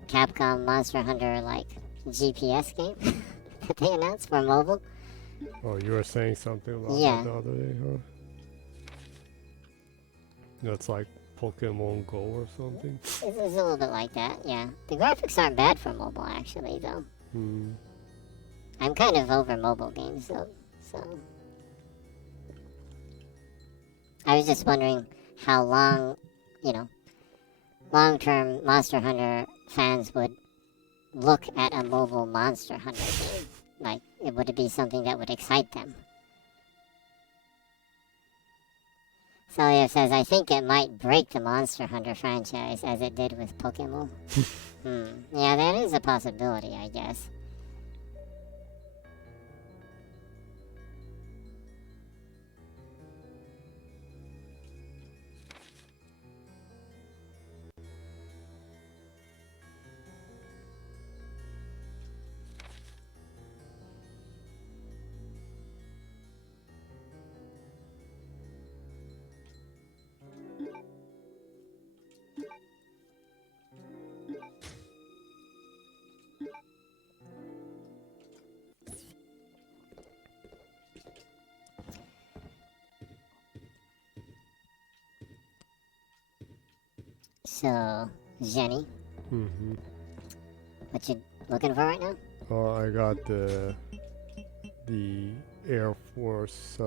Capcom Monster Hunter, like, GPS game that they announced for mobile? Oh, you were saying something about Yeah. that the other day, huh? That's like Pokemon Go or something? It's a little bit like that, yeah. The graphics aren't bad for mobile, actually, though. Hmm. I'm kind of over mobile games, though, so... I was just wondering how long, long-term Monster Hunter fans would look at a mobile Monster Hunter game. Like, would it be something that would excite them? Celia says, I think it might break the Monster Hunter franchise as it did with Pokemon. Yeah, that is a possibility, I guess. So, Jenny, Mm-hmm. what you looking for right now? Oh, I got the Air Force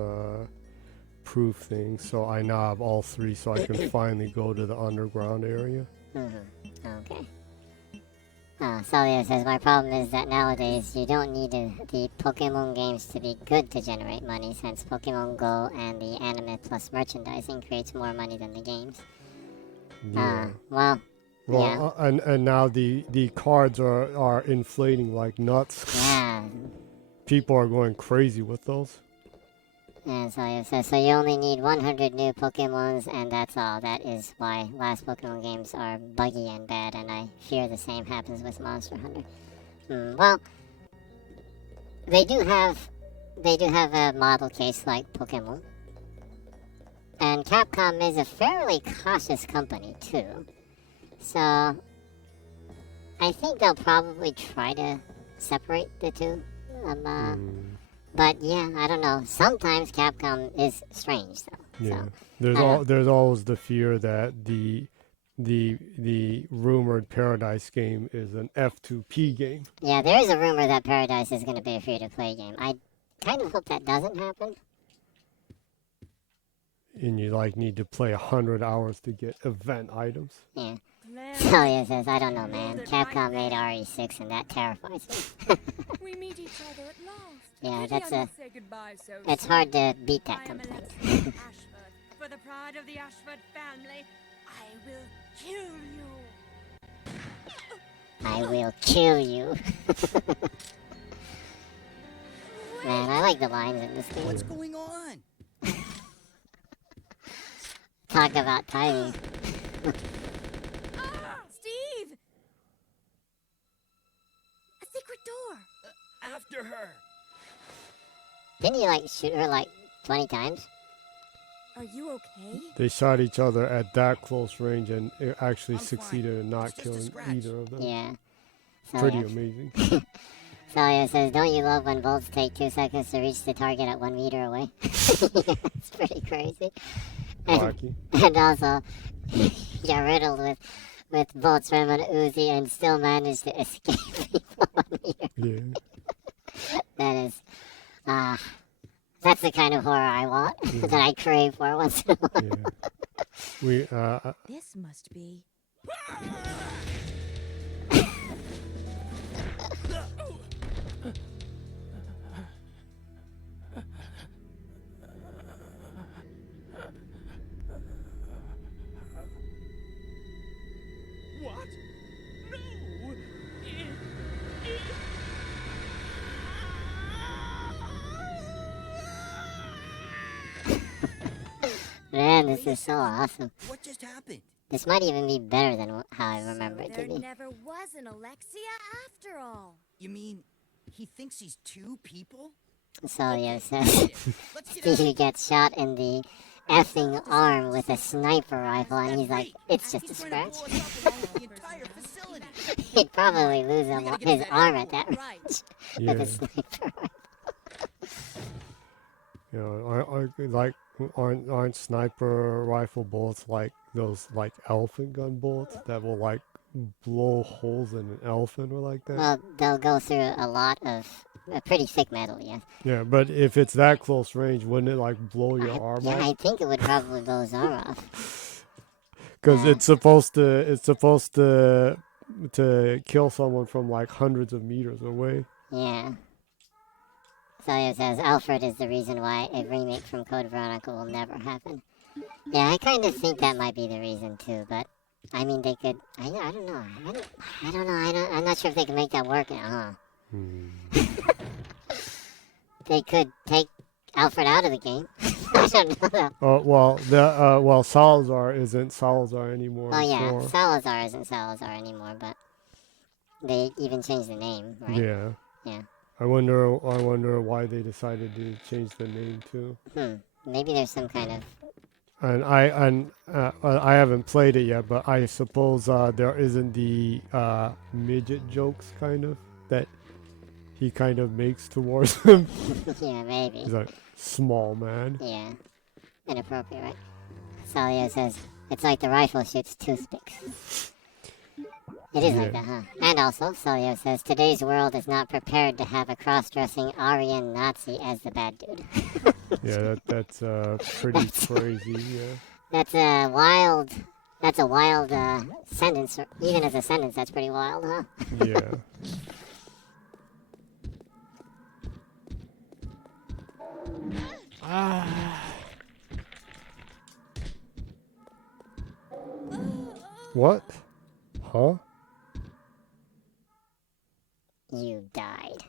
proof thing, so I now have all 3, so I can finally go to the underground area. Okay. Celia says, my problem is that nowadays you don't need the Pokemon games to be good to generate money, since Pokemon Go and the anime plus merchandising creates more money than the games. Yeah. Well, yeah. And now the cards are inflating like nuts. Yeah. People are going crazy with those. And Celia says, so you only need 100 new Pokemons, and that's all. That is why last Pokemon games are buggy and bad, and I fear the same happens with Monster Hunter. Well, they do have a model case like Pokemon. And Capcom is a fairly cautious company, too. So, I think they'll probably try to separate the two. But yeah, I don't know. Sometimes Capcom is strange, though. Yeah, So, there's always the fear that the rumored Paradise game is an F2P game. yeah, there is a rumor that Paradise is going to be a free-to-play game. I kind of hope that doesn't happen. and you like need to play 100 hours to get event items. Yeah. Celia says, I don't know, man. Capcom made RE6 and that terrifies me. We meet each other at last. Yeah, Pity that's I a... must say goodbye so It's soon. hard to beat that I am complaint. Alexia Ashford. For the pride of the Ashford family, I will kill you. I will kill you. Man, I like the lines in this game. What's going on? Talk about timing. Steve! A secret door. After her. Didn't you like shoot her like 20 times? Are you okay? They shot each other at that close range and it actually I'm fine. succeeded in not It's just a killing scratch. either of them. Yeah. Pretty Celia. amazing. Celia says, don't you love when bolts take 2 seconds to reach the target at 1 meter away? It's pretty crazy. Wacky. And also, you're riddled with bolts from an Uzi and still managed to escape people 1 meter. Yeah. That is, that's the kind of horror I want, that I crave for once in a while. Yeah. We This must be. What? No! Man, this is so awesome. What just happened? This might even be better than how I remember So it to there be. never was an Alexia after all. You mean he thinks he's 2 people? Celia says, Let's get out of Steve gets shot in the effing arm with a sniper rifle, and he's like, it's just a He's trying scratch. to blow us up along with the entire facility. He'd probably lose his arm at that Right. range yeah. with a sniper rifle. You know, aren't sniper rifle bullets like those like elephant gun bullets that will like blow holes in an elephant or like that? Well, they'll go through a lot of pretty thick metal, yes. Yeah, but if it's that close range, wouldn't it like blow your arm Yeah, I off? think it would probably blow his arm off. Because it's supposed to kill someone from like hundreds of meters away. Yeah. Celia says, Alfred is the reason why a remake from Code Veronica will never happen. Yeah, I kind of think that might be the reason too, but I mean, they could, I don't know. I'm not sure if they can make that work. They could take Alfred out of the game. I don't know. Well, Salazar isn't Salazar anymore. Oh yeah, for- Salazar isn't Salazar anymore, but they even changed the name, right? Yeah. Yeah. I wonder why they decided to change the name too. Maybe there's some kind of... And I haven't played it yet, but I suppose there isn't the midget jokes kind of that he kind of makes towards him. Yeah, maybe. He's like small man. Yeah. Inappropriate, right? Salio says, it's like the rifle shoots toothpicks. It is like Yeah. that, huh? And also, Salio says, today's world is not prepared to have a cross-dressing Aryan Nazi as the bad dude. Yeah, that's pretty crazy. Yeah. That's a wild sentence. Even as a sentence, that's pretty wild, huh? Yeah. What? Huh? You died.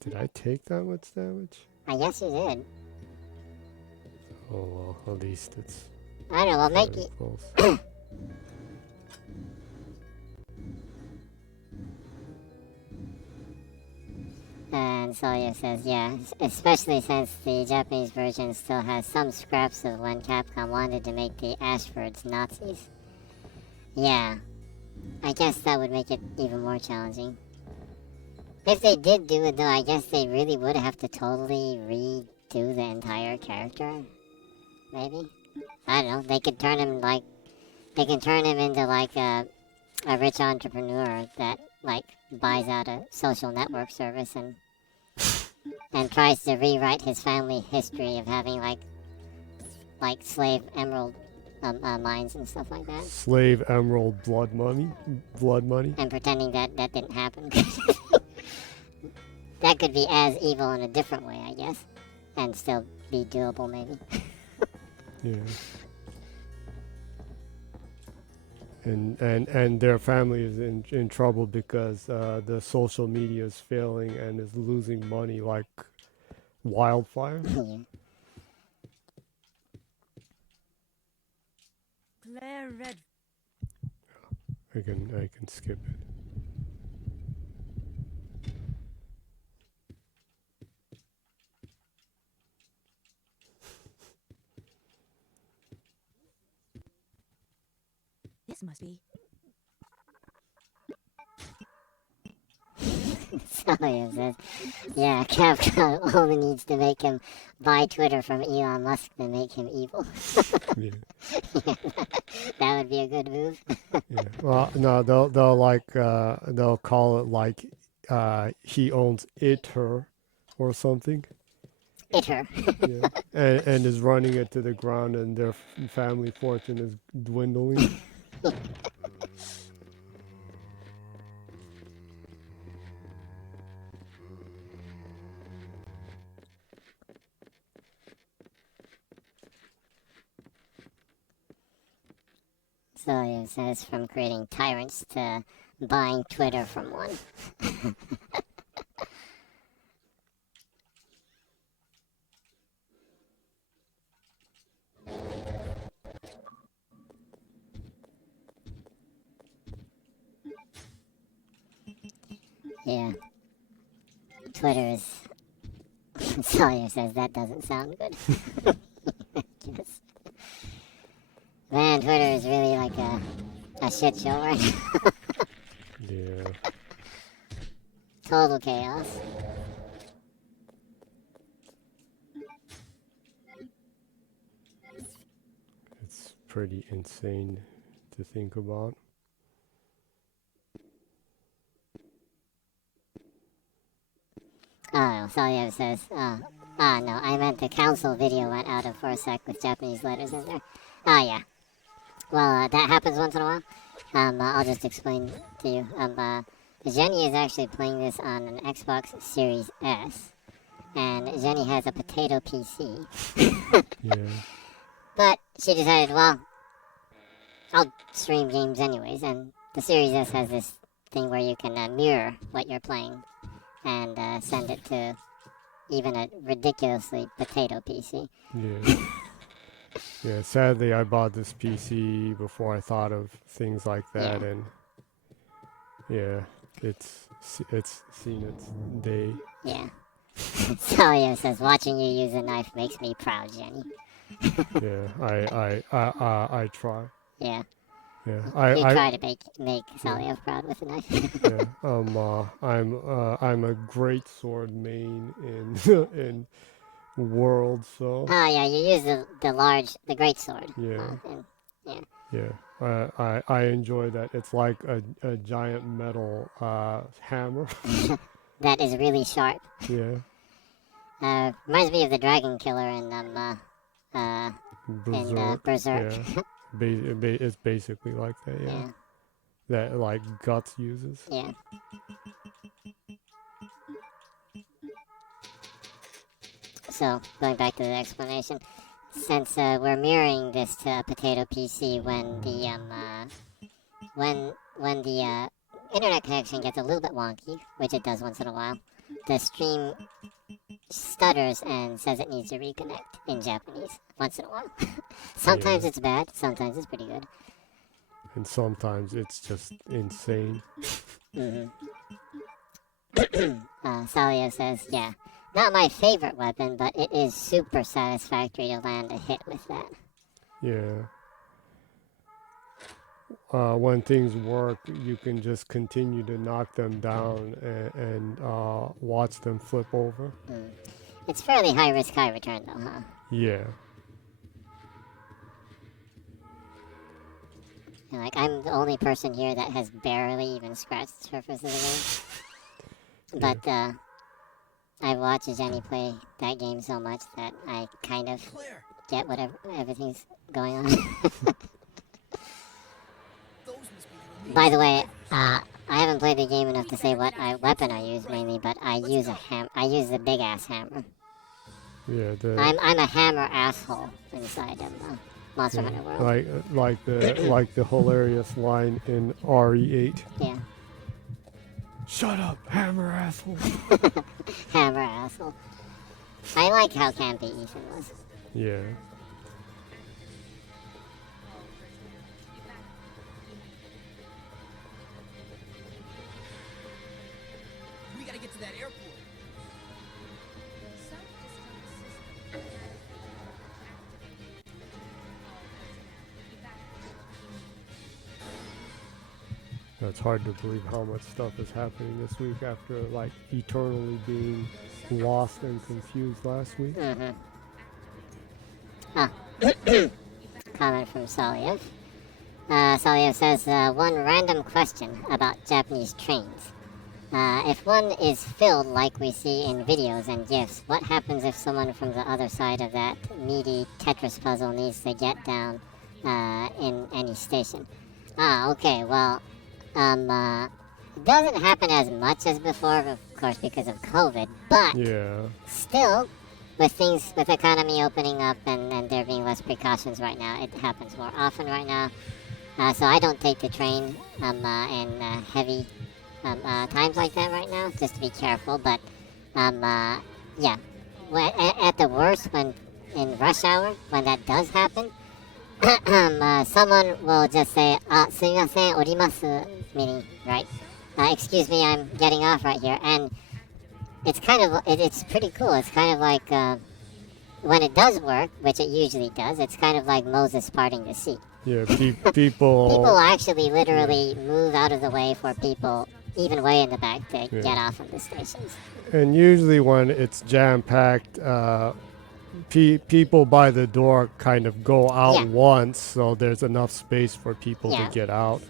Did I take that much damage? I guess you did. Oh well, at least it's I don't know, well, make very it... close. And Salio says, yeah, especially since the Japanese version still has some scraps of when Capcom wanted to make the Ashfords Nazis. Yeah, I guess that would make it even more challenging. If they did do it though, I guess they really would have to totally redo the entire character. Maybe? I don't know, they could turn him like, they can turn him into like a rich entrepreneur that like buys out a social network service and tries to rewrite his family history of having like like slave emerald mines and stuff like that, Slave emerald blood money. Blood money. and pretending that that didn't happen. That could be as evil in a different way, I guess, and still be doable, maybe. Yeah. And their family is in trouble because the social media is failing and is losing money like wildfire. Yeah. Glare red. I can skip it. This must be. Sawyer says, yeah, Capcom only needs to make him buy Twitter from Elon Musk to make him evil. Yeah. That would be a good move. Yeah. Well, no, they'll like they'll call it like he owns it her or something. It her. Yeah. And is running it to the ground, and their family fortune is dwindling. Sawyer says, from creating tyrants to buying Twitter from one. Yeah. Twitter is... Sawyer says that doesn't sound good. Yes. Man, Twitter is really like a shit show right now. Yeah. Total chaos. It's pretty insane to think about. Oh, Sawyer says, no, I meant the council video went out of for a sec with Japanese letters in there. Oh, yeah. Well, that happens once in a while. I'll just explain to you. Jenny is actually playing this on an Xbox Series S, and Jenny has a potato PC. Yeah. But she decided, well, I'll stream games anyways, and the Series S has this thing where you can mirror what you're playing and send it to even a ridiculously potato PC. Yeah. Yeah, sadly I bought this PC before I thought of things like that, Yeah. and yeah, it's seen its day. Yeah. Sawyer says, watching you use a knife makes me proud, Jenny. Yeah, I try. Yeah. Yeah, You I try to make Sawyer proud with a knife. yeah, I'm a great sword main in in world, so Oh, yeah, you use the great sword. Yeah. Yeah. yeah, I enjoy that. It's like a giant metal hammer. That is really sharp. Yeah, Reminds me of the Dragon Killer in Berserk. Yeah, it's basically like that. Yeah, Yeah. that like Guts uses. Yeah. So, going back to the explanation, since we're mirroring this to a potato PC when the internet connection gets a little bit wonky, which it does once in a while, the stream stutters and says it needs to reconnect in Japanese once in a while. Sometimes Yeah. it's bad, sometimes it's pretty good. And sometimes it's just insane. Salio says, yeah, not my favorite weapon, but it is super satisfactory to land a hit with that. Yeah. When things work, you can just continue to knock them down and watch them flip over. It's fairly high risk, high return, though, huh? Yeah. And, like, I'm the only person here that has barely even scratched the surface of the game. But, I watched Jenny play that game so much that I kind of Claire, get whatever everything's going on. Those must be By the way, I haven't played the game enough to say what weapon I use mainly, but I use I use the big ass hammer. Yeah, I'm a hammer asshole inside of Monster Hunter World. like the hilarious line in RE8. Yeah, Shut up, hammer asshole. hammer asshole. I like how campy Ethan was. Yeah. We gotta get to that airport. It's hard to believe how much stuff is happening this week after like eternally being lost and confused last week. Mm-hmm. Comment from Saliev. Saliev says, one random question about Japanese trains. If one is filled like we see in videos and GIFs, what happens if someone from the other side of that meaty Tetris puzzle needs to get down in any station? Okay, well, it doesn't happen as much as before, of course, because of COVID, but Yeah. still, with things, with the economy opening up and there being less precautions right now, it happens more often right now. So I don't take the train in heavy times like that right now, just to be careful. But yeah, at the worst, when in rush hour, when that does happen, someone will just say, すみません、降ります, meaning, right? Excuse me, I'm getting off right here. And it's kind of, it's pretty cool. It's kind of like, when it does work, which it usually does, it's kind of like Moses parting the sea. Yeah, people. People actually literally move out of the way for people, even way in the back, to get off of the stations. And usually when it's jam-packed, people by the door kind of go out once, so there's enough space for people to get out.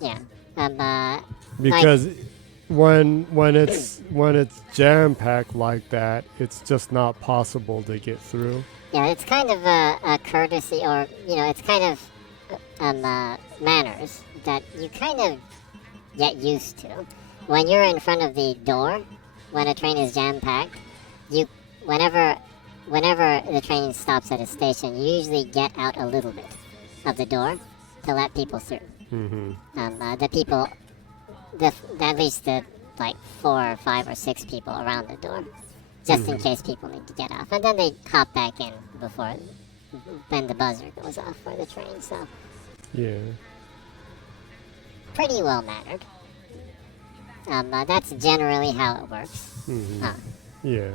Yeah. Because when it's jam-packed like that, it's just not possible to get through. Yeah, it's kind of a courtesy, or it's kind of manners that you kind of get used to. When you're in front of the door, when a train is jam-packed, whenever the train stops at a station, you usually get out a little bit of the door to let people through. Mm-hmm. The people, at least the like 4 or 5 or 6 people around the door, just in case people need to get off, and then they hop back in before when the buzzer goes off for the train. So Yeah. pretty well mannered. That's generally how it works. Mm-hmm. Huh. Yeah.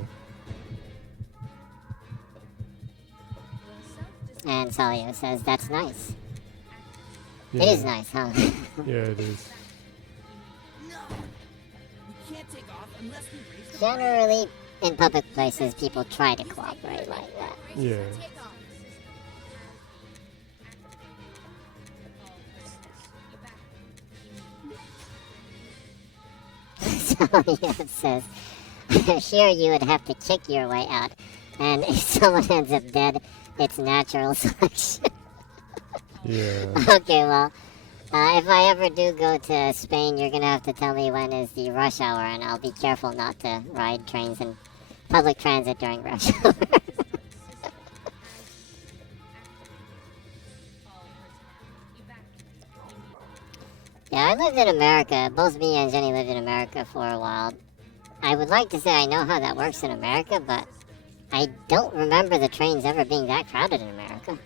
And Salio says that's nice. Yeah. It is nice, huh? Yeah, it is. No! We can't take off unless we raise the Generally, in public places, people try to cooperate like that. Yeah. Salio says, here you would have to kick your way out, and if someone ends up dead, it's natural selection. Yeah. Okay, well, if I ever do go to Spain, you're gonna have to tell me when is the rush hour, and I'll be careful not to ride trains and public transit during rush hour. Yeah, I lived in America. Both me and Jenny lived in America for a while. I would like to say I know how that works in America, but I don't remember the trains ever being that crowded in America.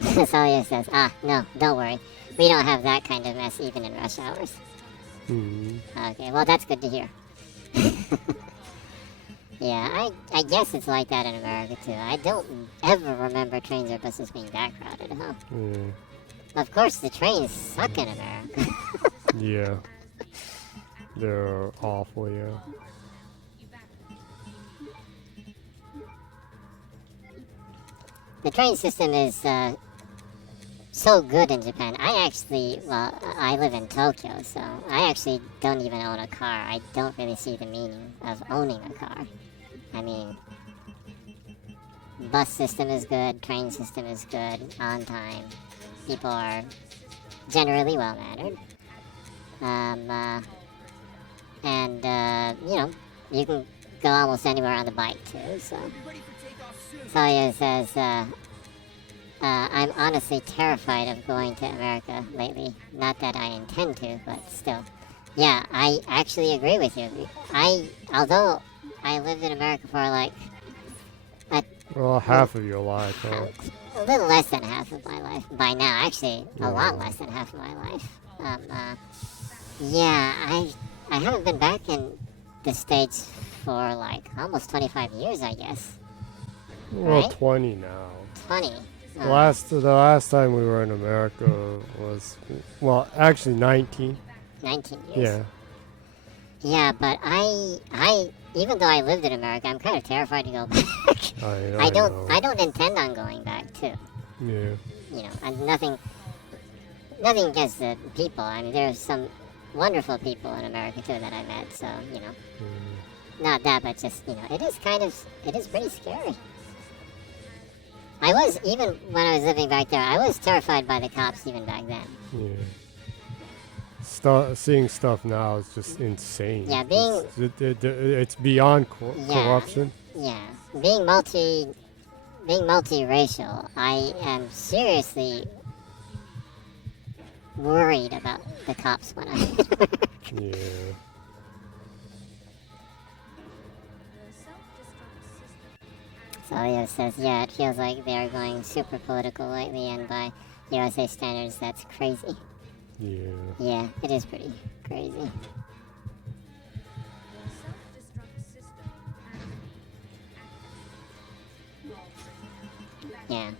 Salia says, no, don't worry. We don't have that kind of mess even in rush hours. Mm-hmm. Okay, well, that's good to hear. Yeah, I guess it's like that in America, too. I don't ever remember trains or buses being that crowded, huh? Yeah. Of course, the trains suck in America. Yeah. They're awful, yeah. The train system is so good in Japan. I actually, well, I live in Tokyo, so I actually don't even own a car. I don't really see the meaning of owning a car. I mean, bus system is good, train system is good, on time. People are generally well mannered. You know, you can go almost anywhere on the bike too. So, Be ready for takeoff soon. Sawyer says, I'm honestly terrified of going to America lately. Not that I intend to, but still. Yeah, I actually agree with you. Although I lived in America for like Well, half of your life, huh? a little less than half of my life by now. Actually, a lot less than half of my life. Yeah, I haven't been back in the States for like almost 25 years, I guess. Well, Right? 20 now. 20. The last time we were in America was, well, actually 19. 19 years. Yeah. Yeah, but I even though I lived in America, I'm kind of terrified to go back. I know. I don't intend on going back too. Yeah. You know, and nothing against the people. I mean, there's some wonderful people in America too that I met. So you know, not that, but just you know, it is pretty scary. I was, even when I was living back there, I was terrified by the cops even back then. Yeah. Seeing stuff now is just insane. Yeah, it's beyond Yeah. corruption. Yeah, being multiracial, I am seriously worried about the cops when I. Yeah. So Leo says, yeah, it feels like they're going super political lately, and by USA standards, that's crazy. Yeah. Yeah, it is pretty crazy. Yeah.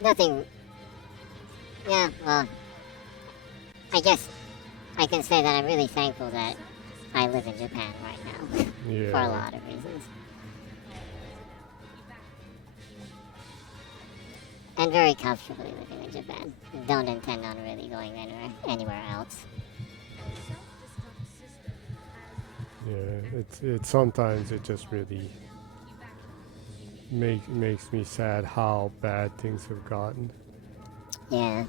Nothing. Yeah, well, I guess I can say that I'm really thankful that I live in Japan right now Yeah. for a lot of reasons. And very comfortably living in Japan. Don't intend on really going anywhere else. Yeah. It's sometimes it just really makes me sad how bad things have gotten. Yeah.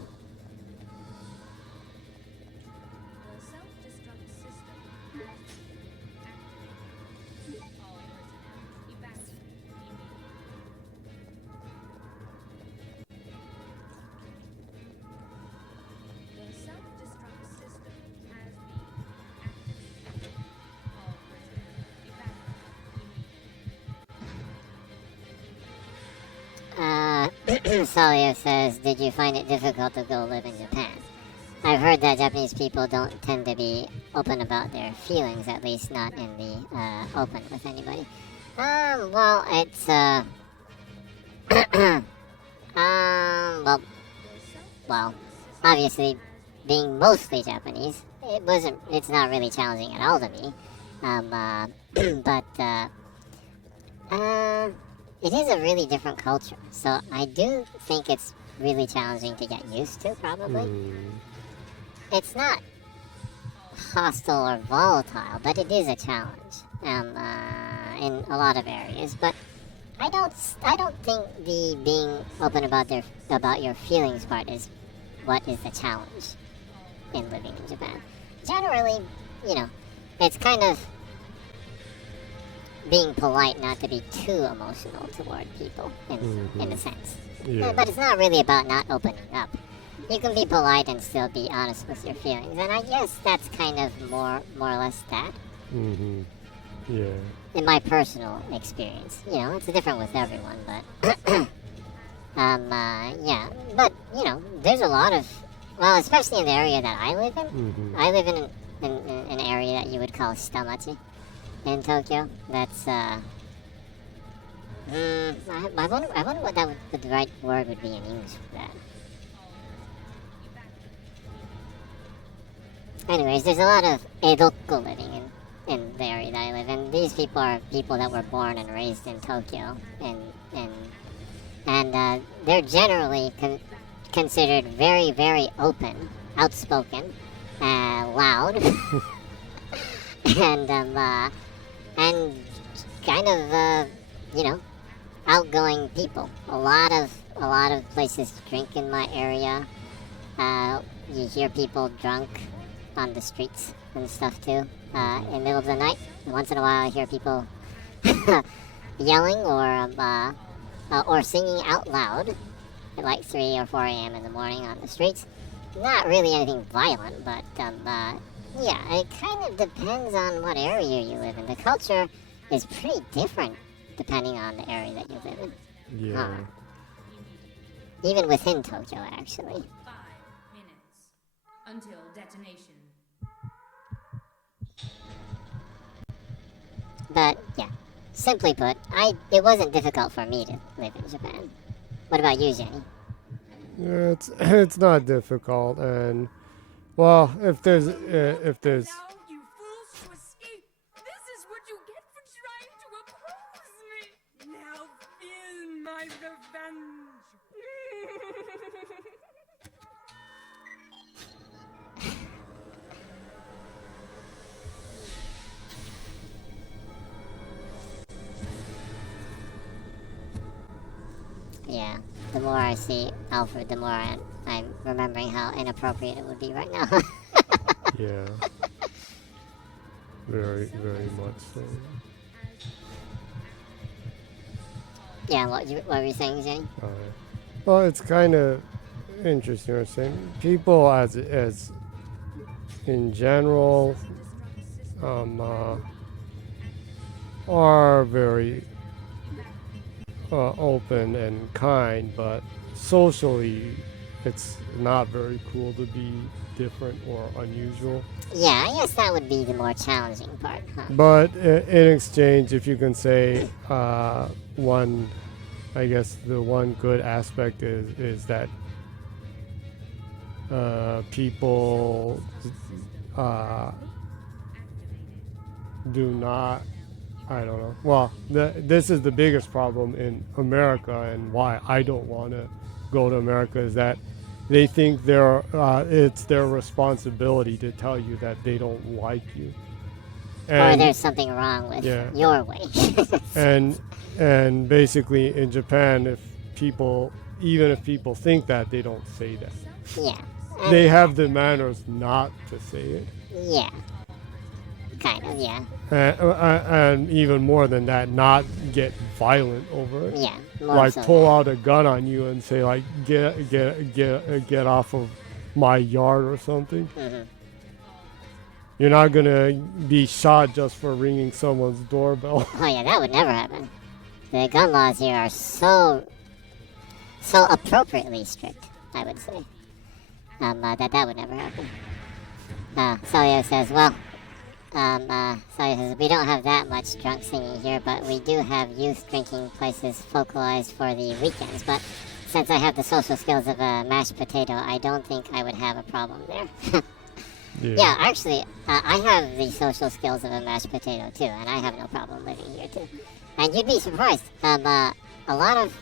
Salia says, did you find it difficult to go live in Japan? I've heard that Japanese people don't tend to be open about their feelings, at least not in the open with anybody. Well, it's well, obviously, being mostly Japanese, it's not really challenging at all to me. It is a really different culture, so I do think it's really challenging to get used to, probably. It's not hostile or volatile, but it is a challenge in a lot of areas. But I don't think the being open about your feelings part is what is the challenge in living in Japan. Generally, you know, it's kind of being polite, not to be too emotional toward people, in a sense. Yeah. But it's not really about not opening up. You can be polite and still be honest with your feelings, and I guess that's kind of more or less that. Yeah. In my personal experience, you know, it's different with everyone, but yeah. But you know, there's a lot of, well, especially in the area that I live in. I live in an area that you would call Shitamachi in Tokyo. That's I wonder what the right word would be in English for that. Anyways, there's a lot of Edokko living in the area that I live in. These people are people that were born and raised in Tokyo, and they're generally considered very, very open, outspoken, loud, and kind of, outgoing people. A lot of places drink in my area. You hear people drunk on the streets and stuff too. In the middle of the night, once in a while, I hear people yelling or singing out loud at like 3 or 4 a.m. in the morning on the streets. Not really anything violent, but yeah, it kind of depends on what area you live in. The culture is pretty different depending on the area that you live in. Yeah. Even within Tokyo, actually. 5 minutes until detonation. But yeah, simply put, it wasn't difficult for me to live in Japan. What about you, Jenny? Yeah, it's not difficult, and well, if there's Now, you fools, to escape. This is what you get for trying to oppose me. Now feel my revenge. Yeah, the more I see Alfred, the more I'm remembering how inappropriate it would be right now. yeah, very much so. Yeah, what were you saying, Jenny? Well, it's kind of interesting. You're saying people as in general are very open and kind, but socially, it's not very cool to be different or unusual. Yeah, I guess that would be the more challenging part, huh? But in exchange, if you can say I guess the one good aspect is that people do not. I don't know. Well, this is the biggest problem in America, and why I don't want to go to America is that they think it's their responsibility to tell you that they don't like you, Or there's something wrong with your way. and basically in Japan, even if people think that, they don't say that. Yeah. They have the manners not to say it. Yeah. Kind of, yeah. And even more than that, not get violent over it. Yeah. More Like so pull than- out a gun on you and say like get off of my yard or something. Mhm. You're not gonna be shot just for ringing someone's doorbell. Oh yeah, that would never happen. The gun laws here are so appropriately strict, I would say. That would never happen. Celio says, well, Celio says, we don't have that much drunk singing here, but we do have youth drinking places focalized for the weekends. But since I have the social skills of a mashed potato, I don't think I would have a problem there. Yeah, actually, I have the social skills of a mashed potato too, and I have no problem living here too. And you'd be surprised. A lot of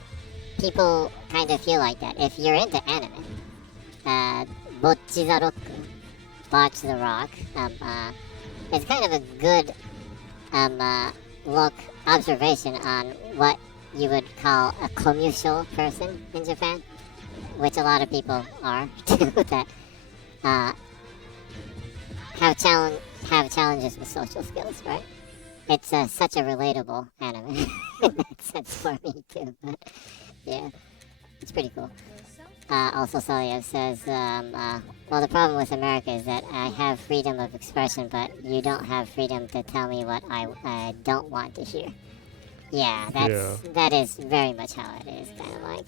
people kind of feel like that. If you're into anime, Bocchi the Rock, Botch the Rock, it's kind of a good observation on what you would call a commercial person in Japan, which a lot of people are too, that have challenges with social skills, right? It's such a relatable anime in that sense for me too. But yeah, it's pretty cool. Also, Celio says, well, the problem with America is that I have freedom of expression, but you don't have freedom to tell me what I don't want to hear. Yeah, that is very much how it is, kind of like.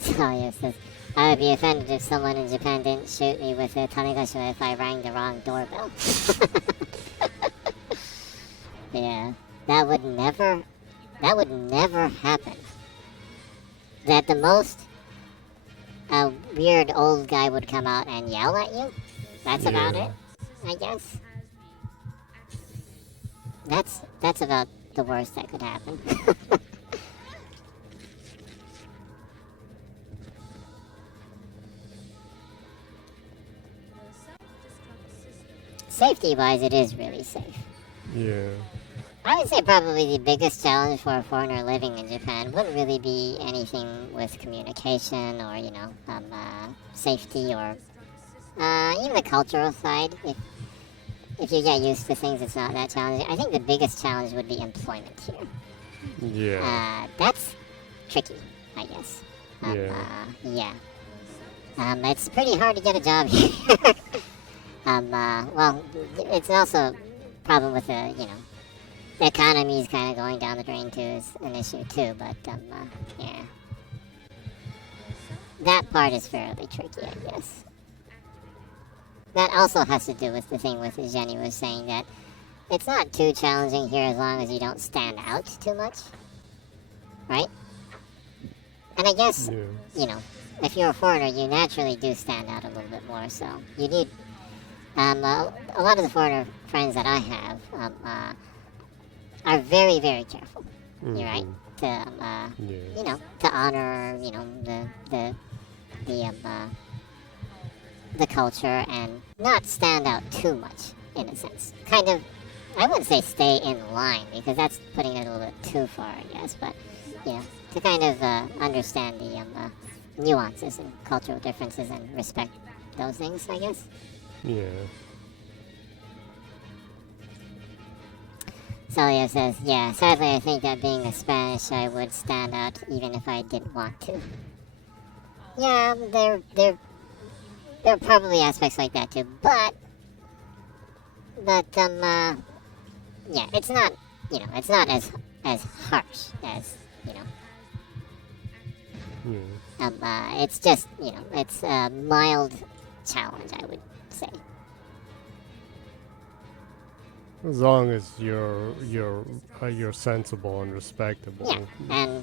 Celio says, I would be offended if someone in Japan didn't shoot me with a Tanegashima if I rang the wrong doorbell. Yeah, that would never happen. That the most a weird old guy would come out and yell at you. That's about it, I guess. that's about the worst that could happen. Safety-wise, it is really safe. Yeah. I would say probably the biggest challenge for a foreigner living in Japan wouldn't really be anything with communication or, safety or even the cultural side. If you get used to things, it's not that challenging. I think the biggest challenge would be employment here. Yeah. That's tricky, I guess. Yeah. It's pretty hard to get a job here. Well, it's also a problem with the economy is kind of going down the drain too is an issue too, but yeah. That part is fairly tricky, I guess. That also has to do with the thing with Jenny was saying that it's not too challenging here as long as you don't stand out too much, right? And I guess, Yeah. if you're a foreigner, you naturally do stand out a little bit more, so you need, a lot of the foreigner friends that I have, are very, very careful, you're right, to, Yeah. to honor, the culture and not stand out too much, in a sense. Kind of, I wouldn't say stay in line, because that's putting it a little bit too far, I guess, but, to kind of understand the nuances and cultural differences and respect those things, I guess. Yeah. Celia says, yeah, sadly I think that being a Spanish I would stand out even if I didn't want to. Yeah, there are probably aspects like that too, but yeah, it's not, it's not as harsh as, Yeah. it's just, it's a mild challenge, I would say. As long as you're sensible and respectable. Yeah,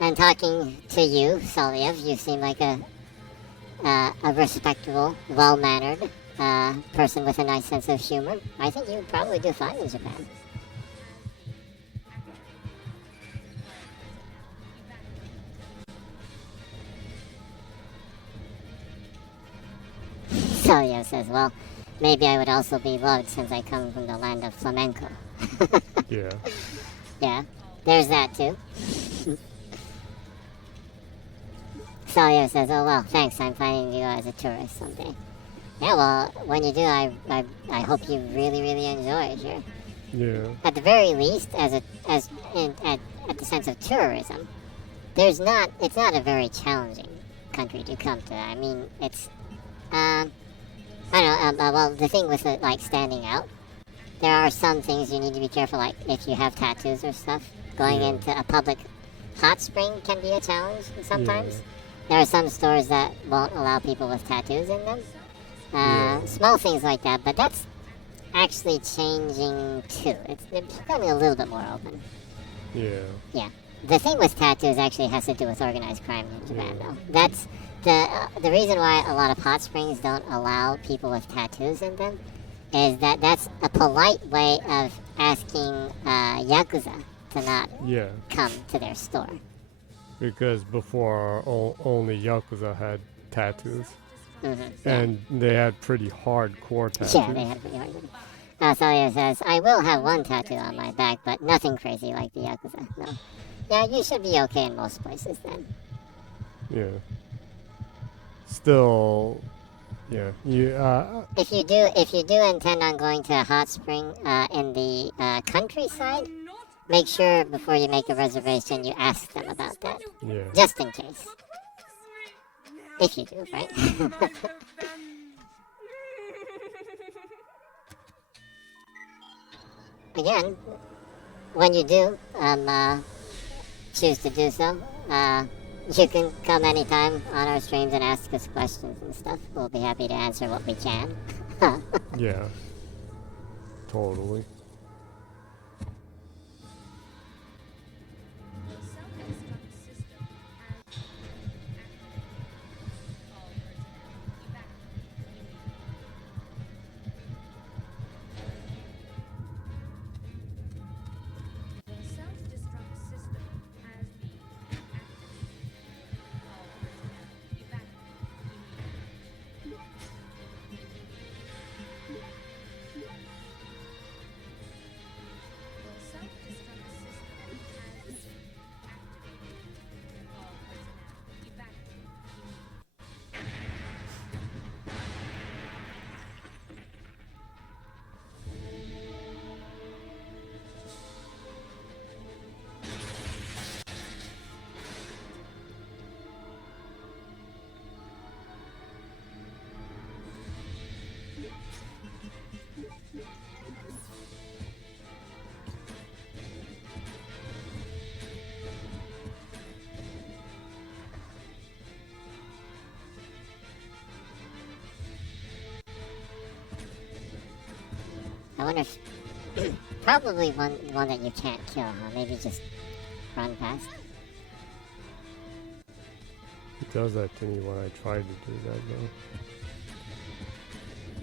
and talking to you, Soliev, you seem like a respectable, well-mannered person with a nice sense of humor. I think you would probably do fine in Japan. Soliev says, well, maybe I would also be loved since I come from the land of flamenco. Yeah. Yeah, there's that too. Sawyer says, oh well, thanks, I'm planning to go as a tourist someday. Yeah, well, when you do, I hope you really, really enjoy it here. Yeah. At the very least, at the sense of tourism, it's not a very challenging country to come to. I mean, it's, I don't know, well, the thing with it, like, standing out, there are some things you need to be careful, like, if you have tattoos or stuff, going into a public hot spring can be a challenge sometimes. Yeah. There are some stores that won't allow people with tattoos in them. Small things like that, but that's actually changing too. It's becoming a little bit more open. Yeah. Yeah. The thing with tattoos actually has to do with organized crime in Japan, though. That's the reason why a lot of hot springs don't allow people with tattoos in them is that that's a polite way of asking Yakuza to not come to their store. Because before only Yakuza had tattoos. Mm-hmm. And they had pretty hardcore tattoos. Yeah, they had pretty hard. Sawyer says, I will have one tattoo on my back, but nothing crazy like the Yakuza. No. Yeah, you should be okay in most places then. Yeah. Still, yeah. If you do intend on going to a hot spring in the countryside, make sure before you make a reservation you ask them about that. Yeah. Just in case. If you do, right? Again, when you do choose to do so, you can come anytime on our streams and ask us questions and stuff. We'll be happy to answer what we can. Yeah. Totally. I wonder if probably one that you can't kill, huh? Maybe just run past. It does that to me when I try to do that though.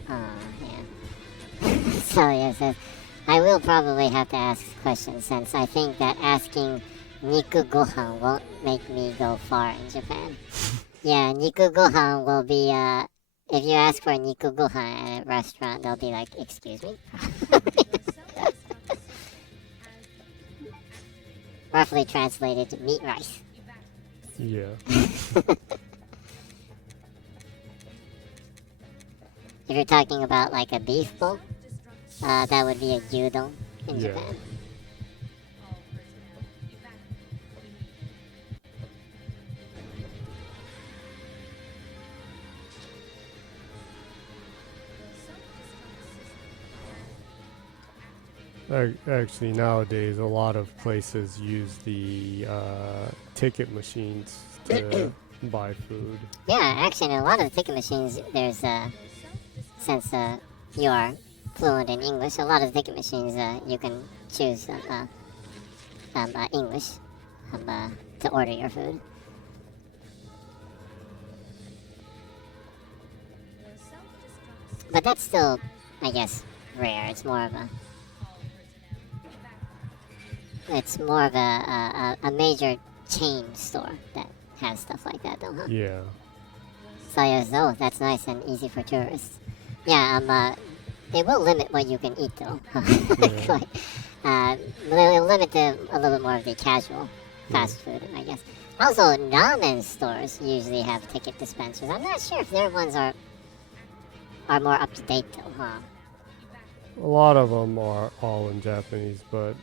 Oh, yeah. So, yeah, says, I will probably have to ask questions since I think that asking Niku Gohan won't make me go far in Japan. Yeah, Niku Gohan will be, if you ask for Niku Gohan at a restaurant, they'll be like, excuse me? Roughly translated to meat rice. Yeah. If you're talking about like a beef bowl, that would be a gyudon in Yeah. Japan. Actually, nowadays, a lot of places use the ticket machines to buy food. Yeah, actually, in a lot of ticket machines, there's since you are fluent in English, a lot of ticket machines you can choose English to order your food. But that's still, I guess, rare. It's more of a major chain store that has stuff like that, though, huh? Yeah. So yes, oh, that's nice and easy for tourists. Yeah, they will limit what you can eat, though. They'll limit to a little bit more of the casual fast food, I guess. Also, ramen stores usually have ticket dispensers. I'm not sure if their ones are more up to date, though, huh? A lot of them are all in Japanese, but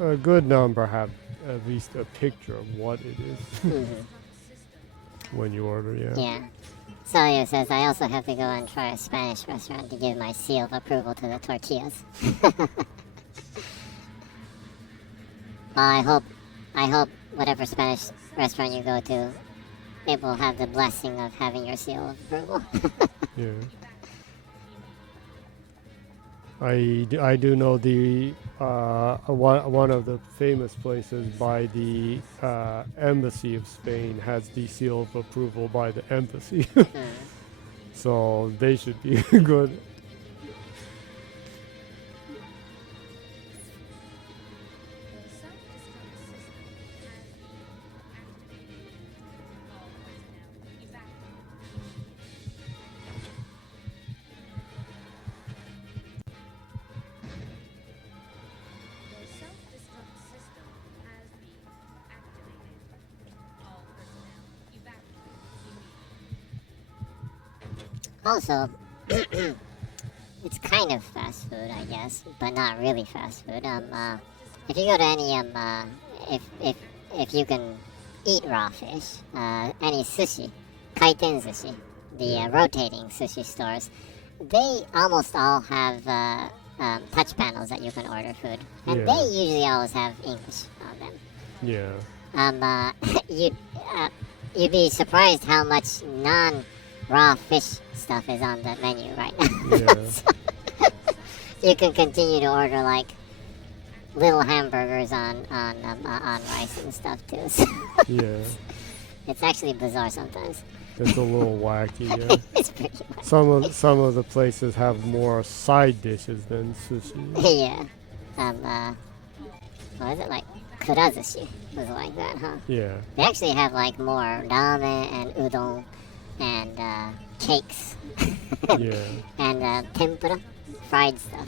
a good number have at least a picture of what it is when you order, yeah. Yeah. Celio says, I also have to go and try a Spanish restaurant to give my seal of approval to the tortillas. Well, I hope whatever Spanish restaurant you go to, it will have the blessing of having your seal of approval. Yeah. I do know the one of the famous places by the embassy of Spain has the seal of approval by the embassy, so they should be good. Also, it's kind of fast food, I guess, but not really fast food. If you go to any if you can eat raw fish, any sushi, kaiten sushi, the rotating sushi stores, they almost all have touch panels that you can order food, and Yeah. they usually always have English on them. Yeah. You'd be surprised how much non-raw fish stuff is on the menu right now. Yeah. You can continue to order like little hamburgers on rice and stuff too. So Yeah. it's actually bizarre sometimes. It's a little wacky. Yeah. It's pretty much. Some of the places have more side dishes than sushi. Yeah. What is it like? Kurazushi was like that, huh? Yeah. They actually have like more ramen and udon and cakes Yeah. and tempura, fried stuff.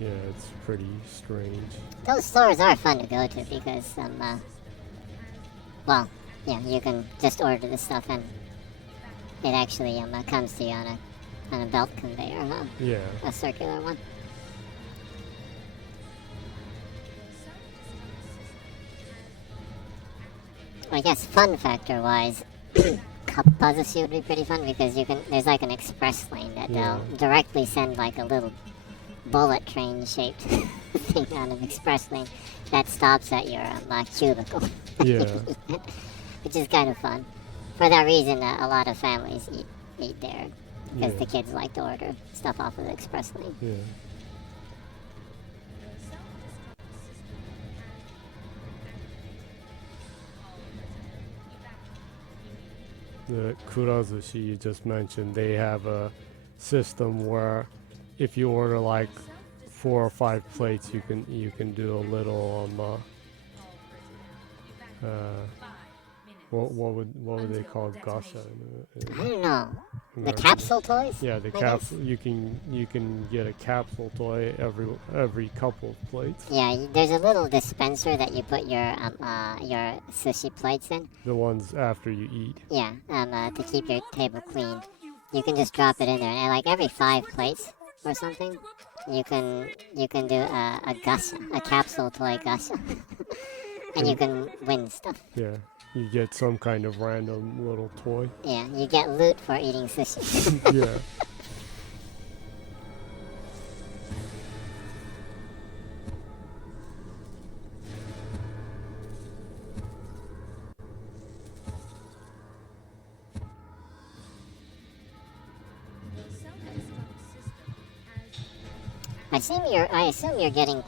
Yeah. It's pretty strange. Those stores are fun to go to because well, yeah, you can just order the stuff and it actually comes to you on a belt conveyor, huh? Yeah. A circular one. I guess fun factor wise, Kappazushi would be pretty fun because there's like an express lane that Yeah. they'll directly send like a little bullet train shaped thing on an express lane that stops at your cubicle. Yeah. which is kind of fun. For that reason, a lot of families eat there because Yeah. the kids like to order stuff off of the express lane. Yeah. The Kurazushi you just mentioned, they have a system where if you order like 4 or 5 plates, you can do a little what would they call gasha? I don't know. The American? capsule toys? Yeah, the I capsule. You can get a capsule toy every couple of plates. Yeah, there's a little dispenser that you put your sushi plates in. The ones after you eat. Yeah, to keep your table clean. You can just drop it in there, and like every 5 plates or something, you can do a gasha, a capsule toy gasha, and you can win stuff. Yeah, you get some kind of random little toy. Yeah, you get loot for eating sushi. Yeah. I assume you're getting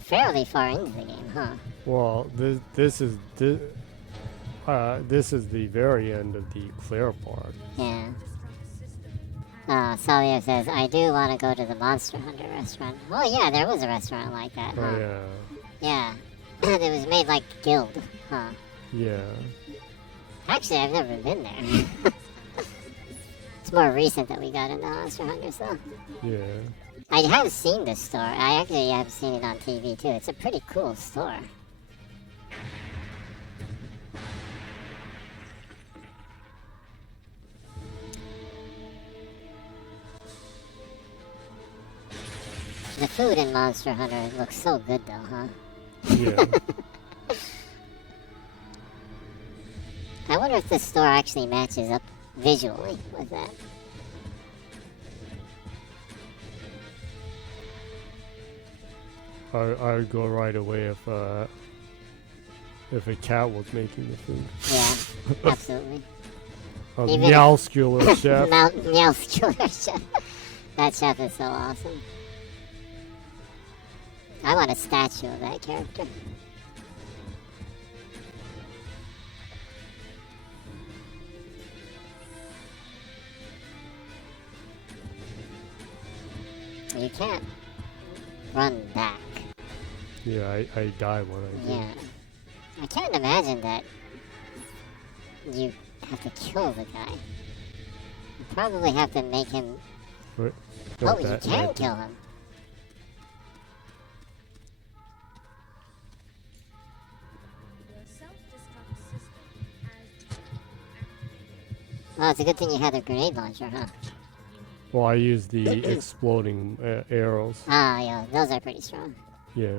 fairly far into the game, huh? Well, this is the very end of the clear part. Yeah. Salia says, I do want to go to the Monster Hunter restaurant. Oh yeah, there was a restaurant like that, huh? Oh Yeah. It was made like Guild, huh? yeah. Actually, I've never been there. It's more recent that we got into Monster Hunter, so. Yeah. I have seen this store. I actually have seen it on TV too. It's a pretty cool store. The food in Monster Hunter looks so good though, huh? Yeah. I wonder if this store actually matches up visually with that. I would go right away if a cat was making the food. Yeah, absolutely. A Even- meowscular chef. Meowscular chef. That chef is so awesome. I want a statue of that character. You can't run back. Yeah, I die when I do. Yeah. I can't imagine that you have to kill the guy. You probably have to make him... But Oh, you that- can that- kill him. Well, it's a good thing you had a grenade launcher, huh? Well, I use the exploding arrows. Ah, yeah, those are pretty strong. Yeah.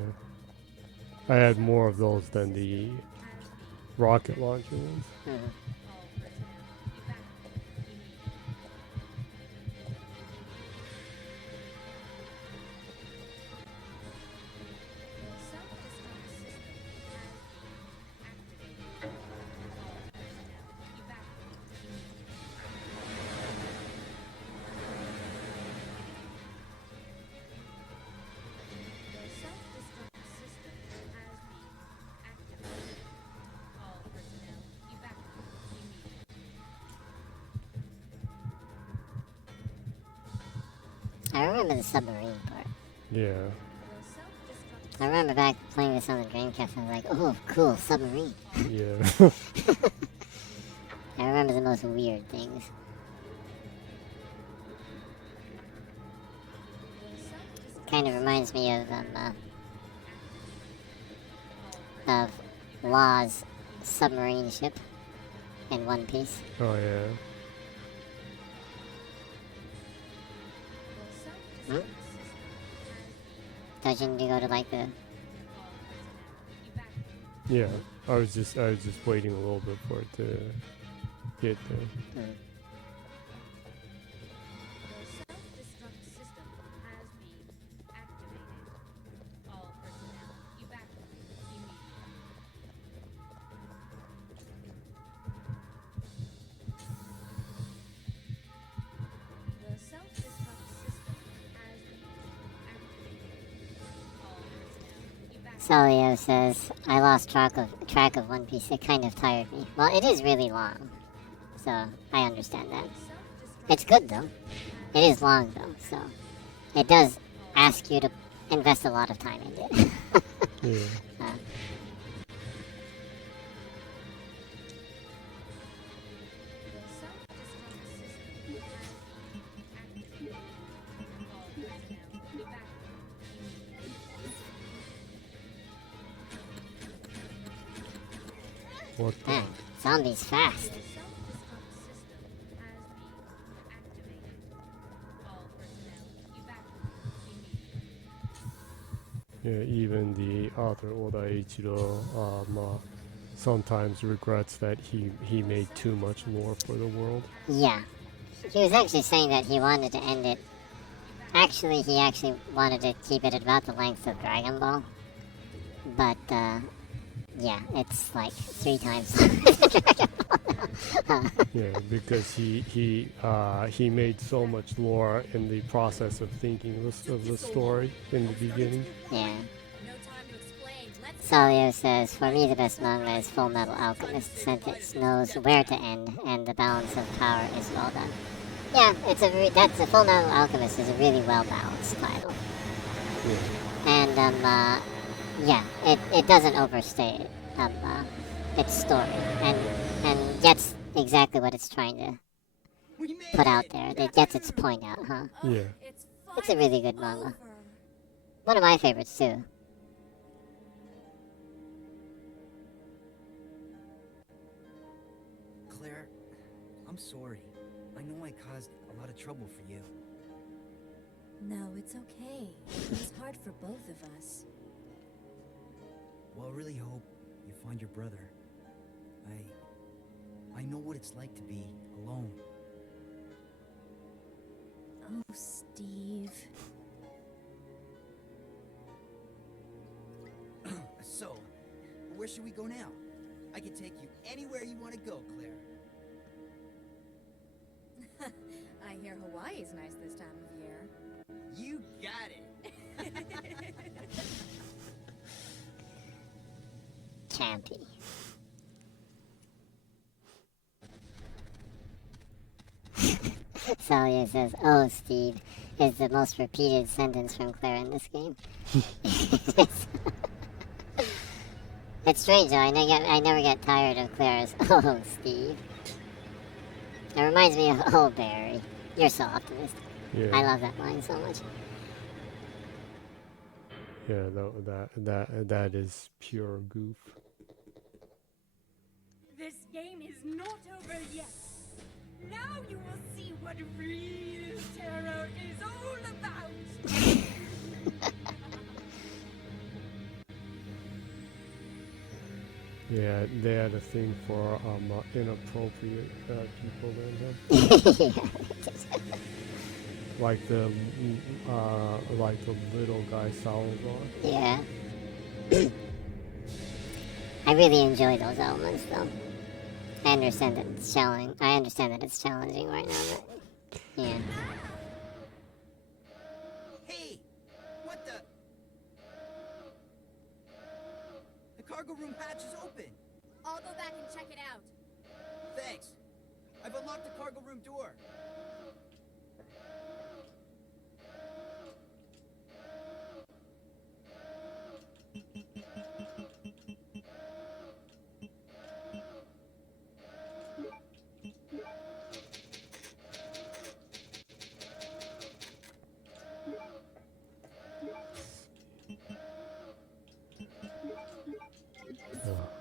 I had more of those than the rocket launcher ones. Mhm. I remember the submarine part. Yeah. I remember back playing this on the Dreamcast, I was like, oh, cool, submarine. Yeah. I remember the most weird things. Kind of reminds me of Law's submarine ship in One Piece. Oh yeah. Doesn't you go to like the... Yeah. I was just waiting a little bit for it to get there. Mm. Salio says, I lost track of One Piece. It kind of tired me. Well, it is really long, so I understand that. It's good though. It is long though, so it does ask you to invest a lot of time in it. Yeah. What the? Man, zombies fast. Yeah, even the author Oda Ichiro sometimes regrets that he made too much lore for the world. Yeah. He was actually saying that he wanted to end it. Actually, he actually wanted to keep it at about the length of Dragon Ball. But, yeah, it's like 3 times Dragon Ball. Yeah, because he made so much lore in the process of thinking of the story in the beginning. Yeah. No time to explain. Let's Salio says, for me the best manga is Full Metal Alchemist, since it knows where to end and the balance of power is well done. Yeah, that's a Full Metal Alchemist is a really well balanced title. Yeah. And yeah, it doesn't overstay its story and gets exactly what it's trying to We made put out it. there. It gets its point out, huh? Yeah. It's a really good manga. One of my favorites too. Claire, I'm sorry. I know I caused a lot of trouble for you. No, it's okay. It was hard for both of us. Well, I really hope you find your brother. I know what it's like to be alone. Oh, Steve. So, where should we go now? I can take you anywhere you want to go, Claire. I hear Hawaii's nice this time of year. You got it. Campy. Salia says, "Oh, Steve," is the most repeated sentence from Claire in this game. It's strange though. I never get tired of Claire's "Oh, Steve." It reminds me of "Oh, Barry." You're so optimistic. Yeah. I love that line so much. Yeah, that is pure goof. This game is not over yet. Now you will see what real terror is all about. Yeah, they had a thing for inappropriate people in them. Like the little guy Salazar. Yeah. I really enjoy those elements though. I understand that it's challenging right now, but yeah. Hey! What the? The cargo room hatch is open. I'll go back and check it out. Thanks. I've unlocked the cargo room door.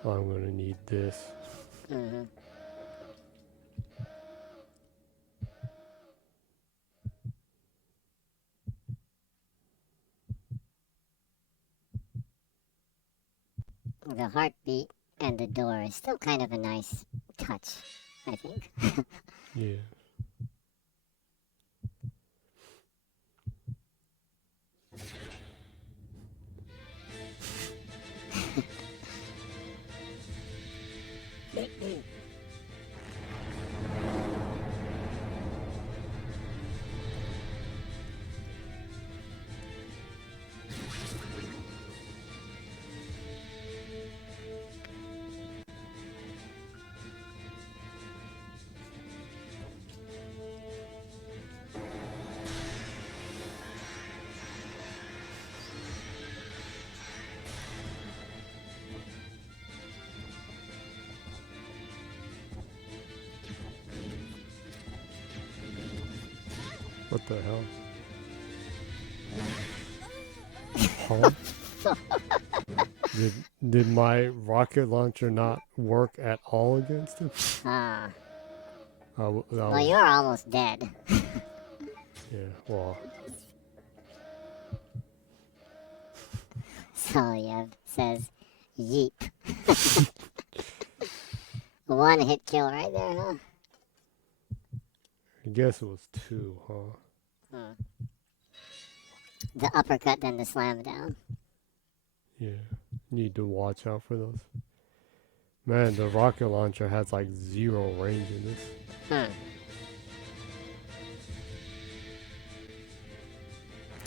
I'm gonna need this. Mhm. The heartbeat and the door is still kind of a nice touch, I think. Yeah. What the hell? Huh? Did my rocket launcher not work at all against him? Ah. That Well, was- you're almost dead. yeah, well, Celebs says, yeep. One hit kill right there, huh? I guess it was 2, huh? The uppercut, then the slam down. Yeah, need to watch out for those. Man, the rocket launcher has like 0 range in this.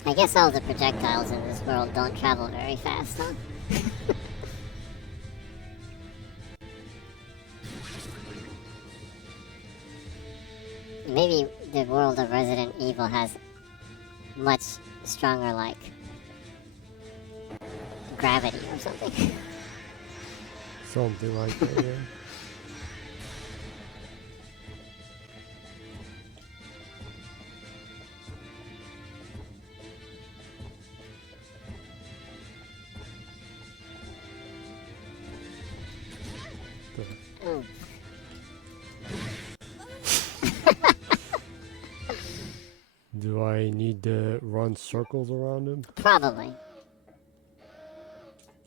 I guess all the projectiles in this world don't travel very fast, huh? Maybe the world of Resident Evil has much stronger, like, gravity or something. Something like that, yeah. Mm. Do I need to run circles around him? Probably.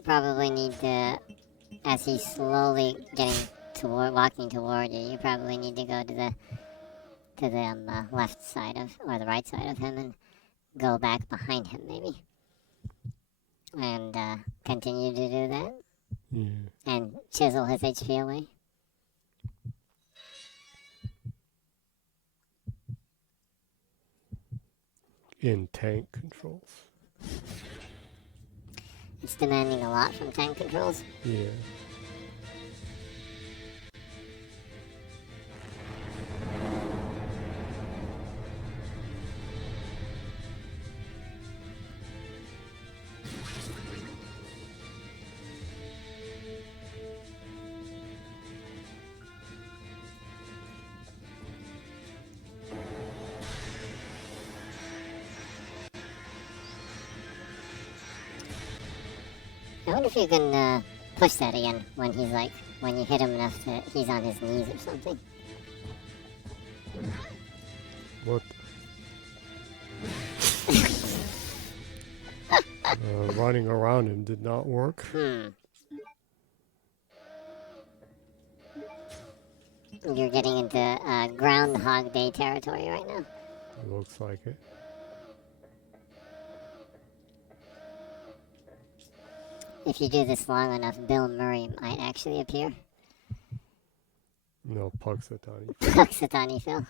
Probably need to, as he's slowly walking toward you, you probably need to go to the left side of, or the right side of him and go back behind him, maybe. And continue to do that. Yeah. And chisel his HP away. In tank controls. It's demanding a lot from tank controls. Yeah. I wonder if you can push that again when he's like, when you hit him enough that he's on his knees or something. What? Running around him did not work. You're getting into Groundhog Day territory right now. Looks like it. If you do this long enough, Bill Murray might actually appear. No, Puxatani. Puxatani Phil.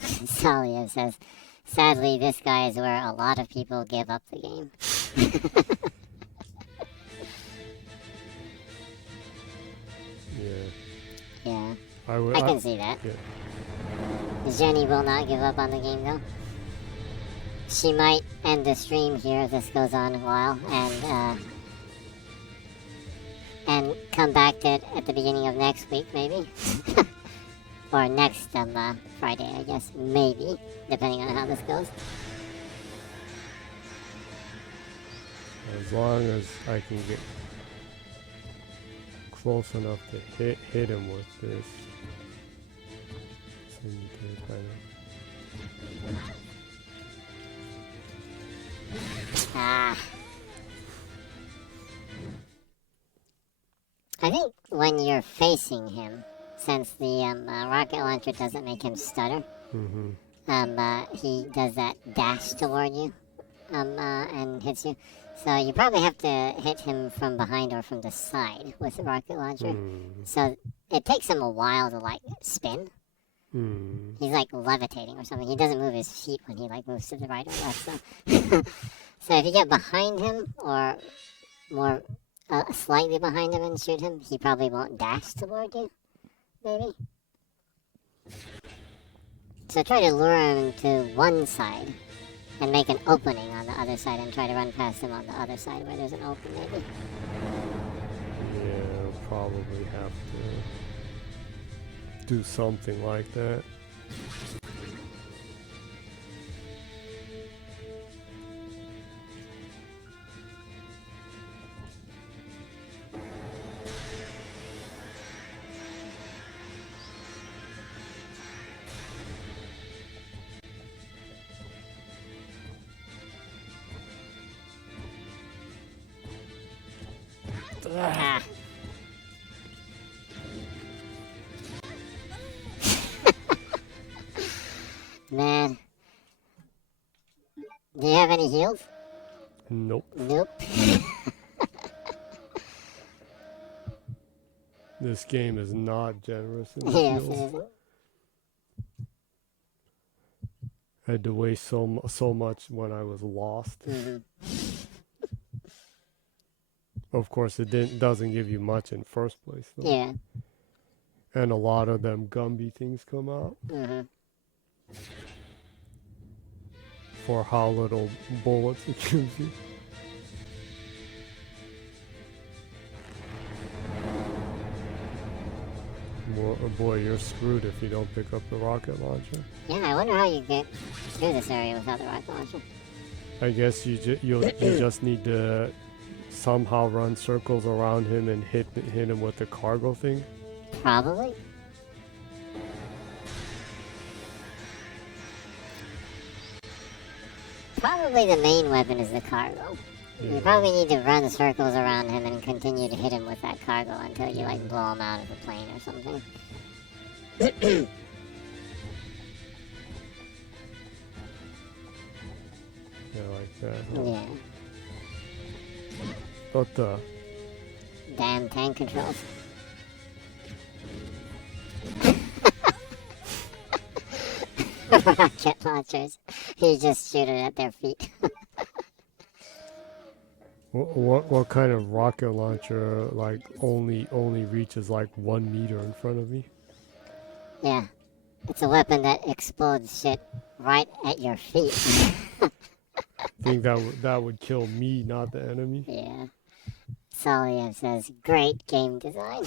Salia says, sadly, this guy is where a lot of people give up the game. Yeah. Yeah, I I can see that. Yeah. Jenny will not give up on the game, though. She might end the stream here if this goes on a while, and come back to it at the beginning of next week, maybe. Or next Friday, I guess. Maybe, depending on how this goes. As long as I can get close enough to hit him with this. So you can kind of... I think when you're facing him, since the rocket launcher doesn't make him stutter, he does that dash toward you and hits you. So you probably have to hit him from behind or from the side with the rocket launcher. So it takes him a while to like spin. He's like levitating or something. He doesn't move his feet when he like moves to the right or left. So, so if you get behind him or more slightly behind him and shoot him, he probably won't dash toward you. Maybe. So try to lure him to one side and make an opening on the other side and try to run past him on the other side where there's an opening, maybe. probably have to do something like that. Ah. Man. Do you have any heals? Nope. Nope. This game is not generous in the Yes, it heals. isn't. I had to waste so much when I was lost. Of course, it doesn't give you much in first place, though. Yeah. And a lot of them Gumby things come out for how little bullets it gives you. Boy, you're screwed if you don't pick up the rocket launcher. Yeah, I wonder how you get through this area without the rocket launcher. I guess you just need to somehow run circles around him and hit him with the cargo thing. Probably. Probably the main weapon is the cargo. You Yeah. probably need to run circles around him and continue to hit him with that cargo until you like blow him out of the plane or something. Yeah, like that. Huh? Yeah. What the? Damn tank controls. Rocket launchers. You just shoot it at their feet. What kind of rocket launcher like only reaches like 1 meter in front of me? Yeah. It's a weapon that explodes shit right at your feet. Think that would kill me, not the enemy. Yeah. Soliev says, great game design.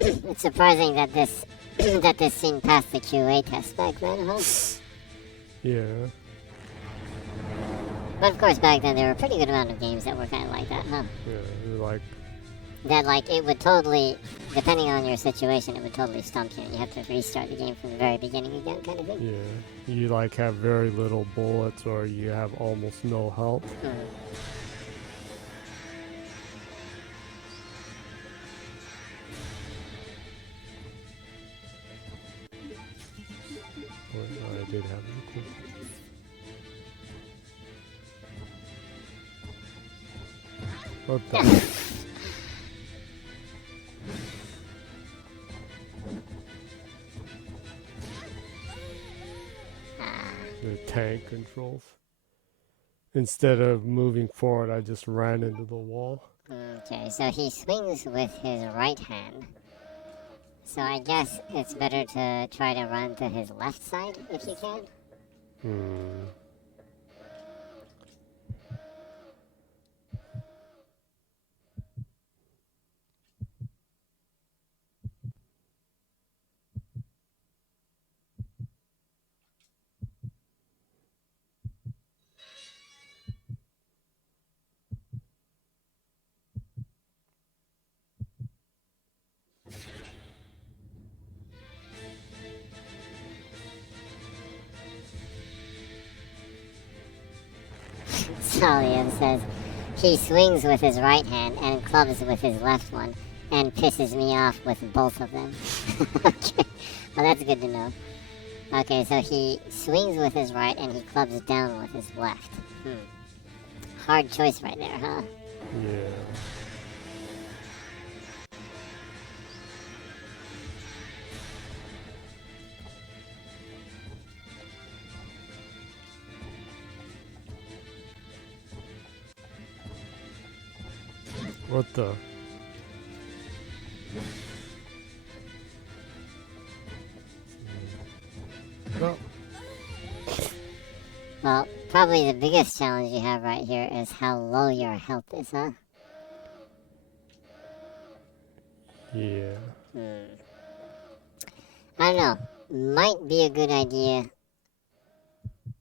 It's surprising that this that this scene passed the QA test back then, huh? Yeah. But of course back then there were a pretty good amount of games that were kind of like that, huh? Yeah. Like. That like it would totally, depending on your situation, it would totally stump you and you have to restart the game from the very beginning again, kind of thing. Yeah. You like have very little bullets or you have almost no health. I did have it. Cool. What the? The tank controls. Instead of moving forward, I just ran into the wall. Okay, so he swings with his right hand. So I guess it's better to try to run to his left side if you can. Soliev says, he swings with his right hand and clubs with his left one and pisses me off with both of them. Okay, well that's good to know. Okay, so he swings with his right and he clubs down with his left. Hard choice right there, huh? Yeah. What the? Probably the biggest challenge you have right here is how low your health is, huh? Yeah. I don't know. Might be a good idea,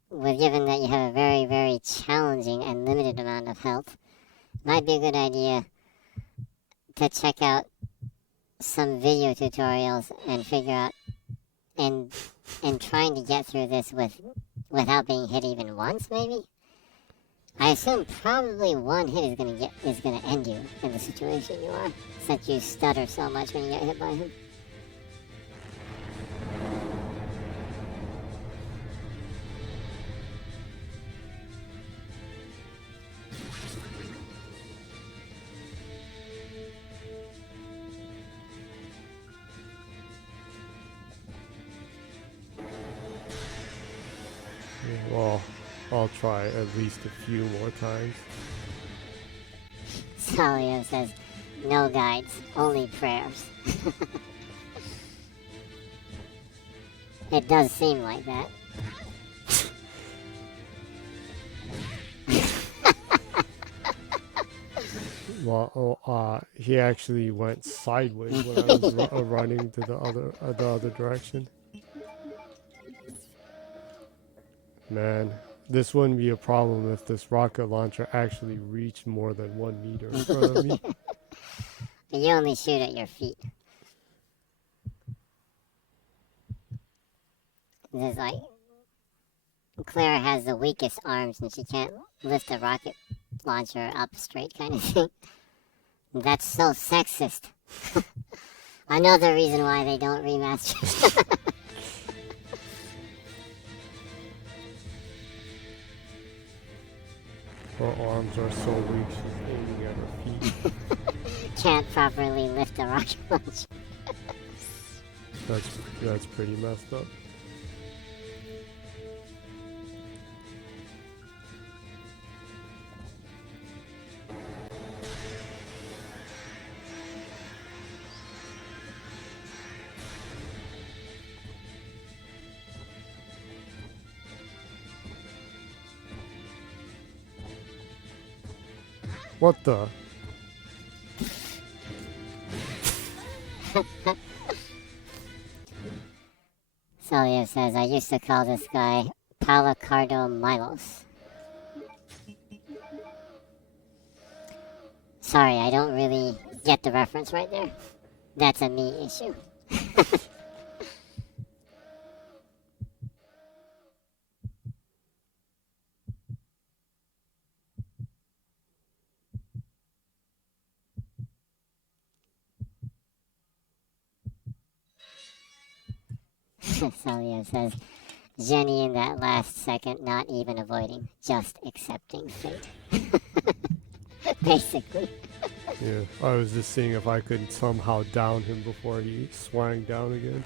given that you have a very, very challenging and limited amount of health. Might be a good idea to check out some video tutorials and figure out and trying to get through this without being hit even once, maybe. I assume probably one hit is gonna end you in the situation you are, since you stutter so much when you get hit by him. Yeah, well, I'll try at least a few more times. Salio says, no guides, only prayers. It does seem like that. Well, he actually went sideways when I was running to the other direction. Man, this wouldn't be a problem if this rocket launcher actually reached more than 1 meter in front of me. You only shoot at your feet. This is like, Claire has the weakest arms and she can't lift a rocket launcher up straight kind of thing. That's so sexist. Another reason why they don't remaster. Her arms are so weak, she's aiming at her feet. Can't properly lift a rocket launcher. That's pretty messed up. What the? Salio says, I used to call this guy Palacardo Milos. Sorry, I don't really get the reference right there. That's a me issue. Salio says, Jenny in that last second, not even avoiding, just accepting fate. Basically. Yeah, I was just seeing if I could somehow down him before he swang down again.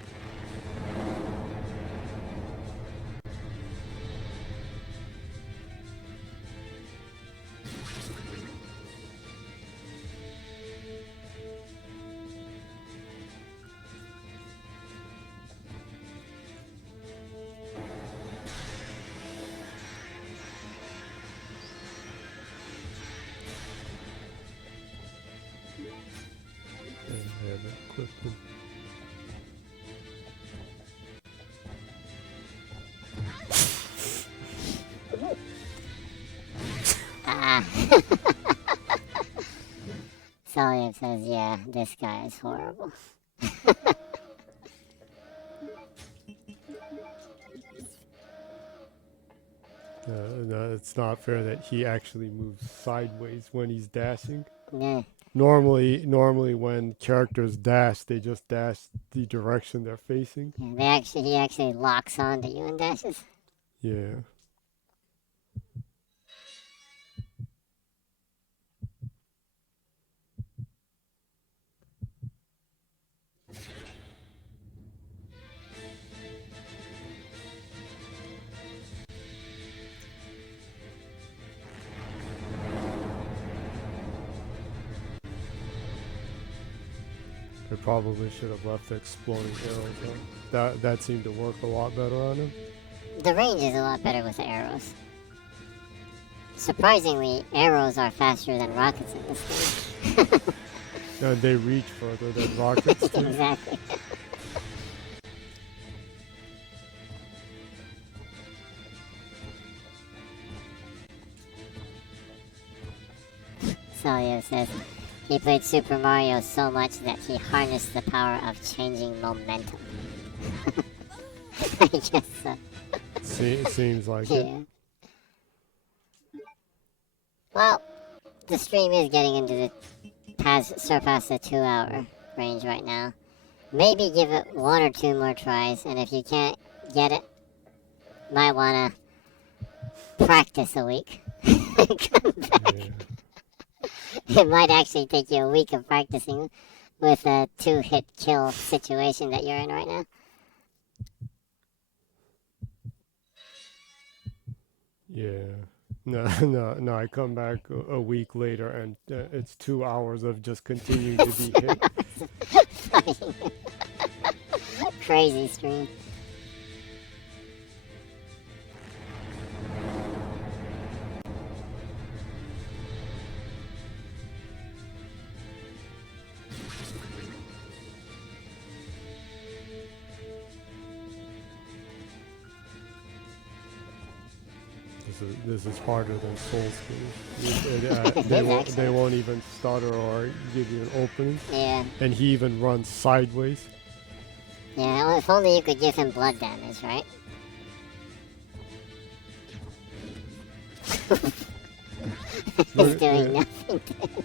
Salio says, yeah, this guy is horrible. No, it's not fair that he actually moves sideways when he's dashing. Nah. Normally when characters dash, they just dash the direction they're facing. Yeah, he actually locks onto you and dashes. Yeah. I probably should have left the exploding arrows on. That seemed to work a lot better on him. The range is a lot better with the arrows. surprisingly, arrows are faster than rockets in this game. They reach further than rockets do. Exactly. Salio says he played Super Mario so much that he harnessed the power of changing momentum. I guess so. Seems like it. Yeah. Well, the stream is getting into the surpass the 2-hour range right now. Maybe give it 1 or 2 more tries, and if you can't get it, might wanna practice a week. Come back. Yeah. It might actually take you a week of practicing with a 2-hit kill situation that you're in right now. Yeah. No. I come back a week later, and it's 2 hours of just continuing to be hit. Crazy stream. This is harder than Souls games. They won't even stutter or give you an opening. Yeah. And he even runs sideways. Yeah, well, if only you could give him blood damage, right? He's doing nothing to him.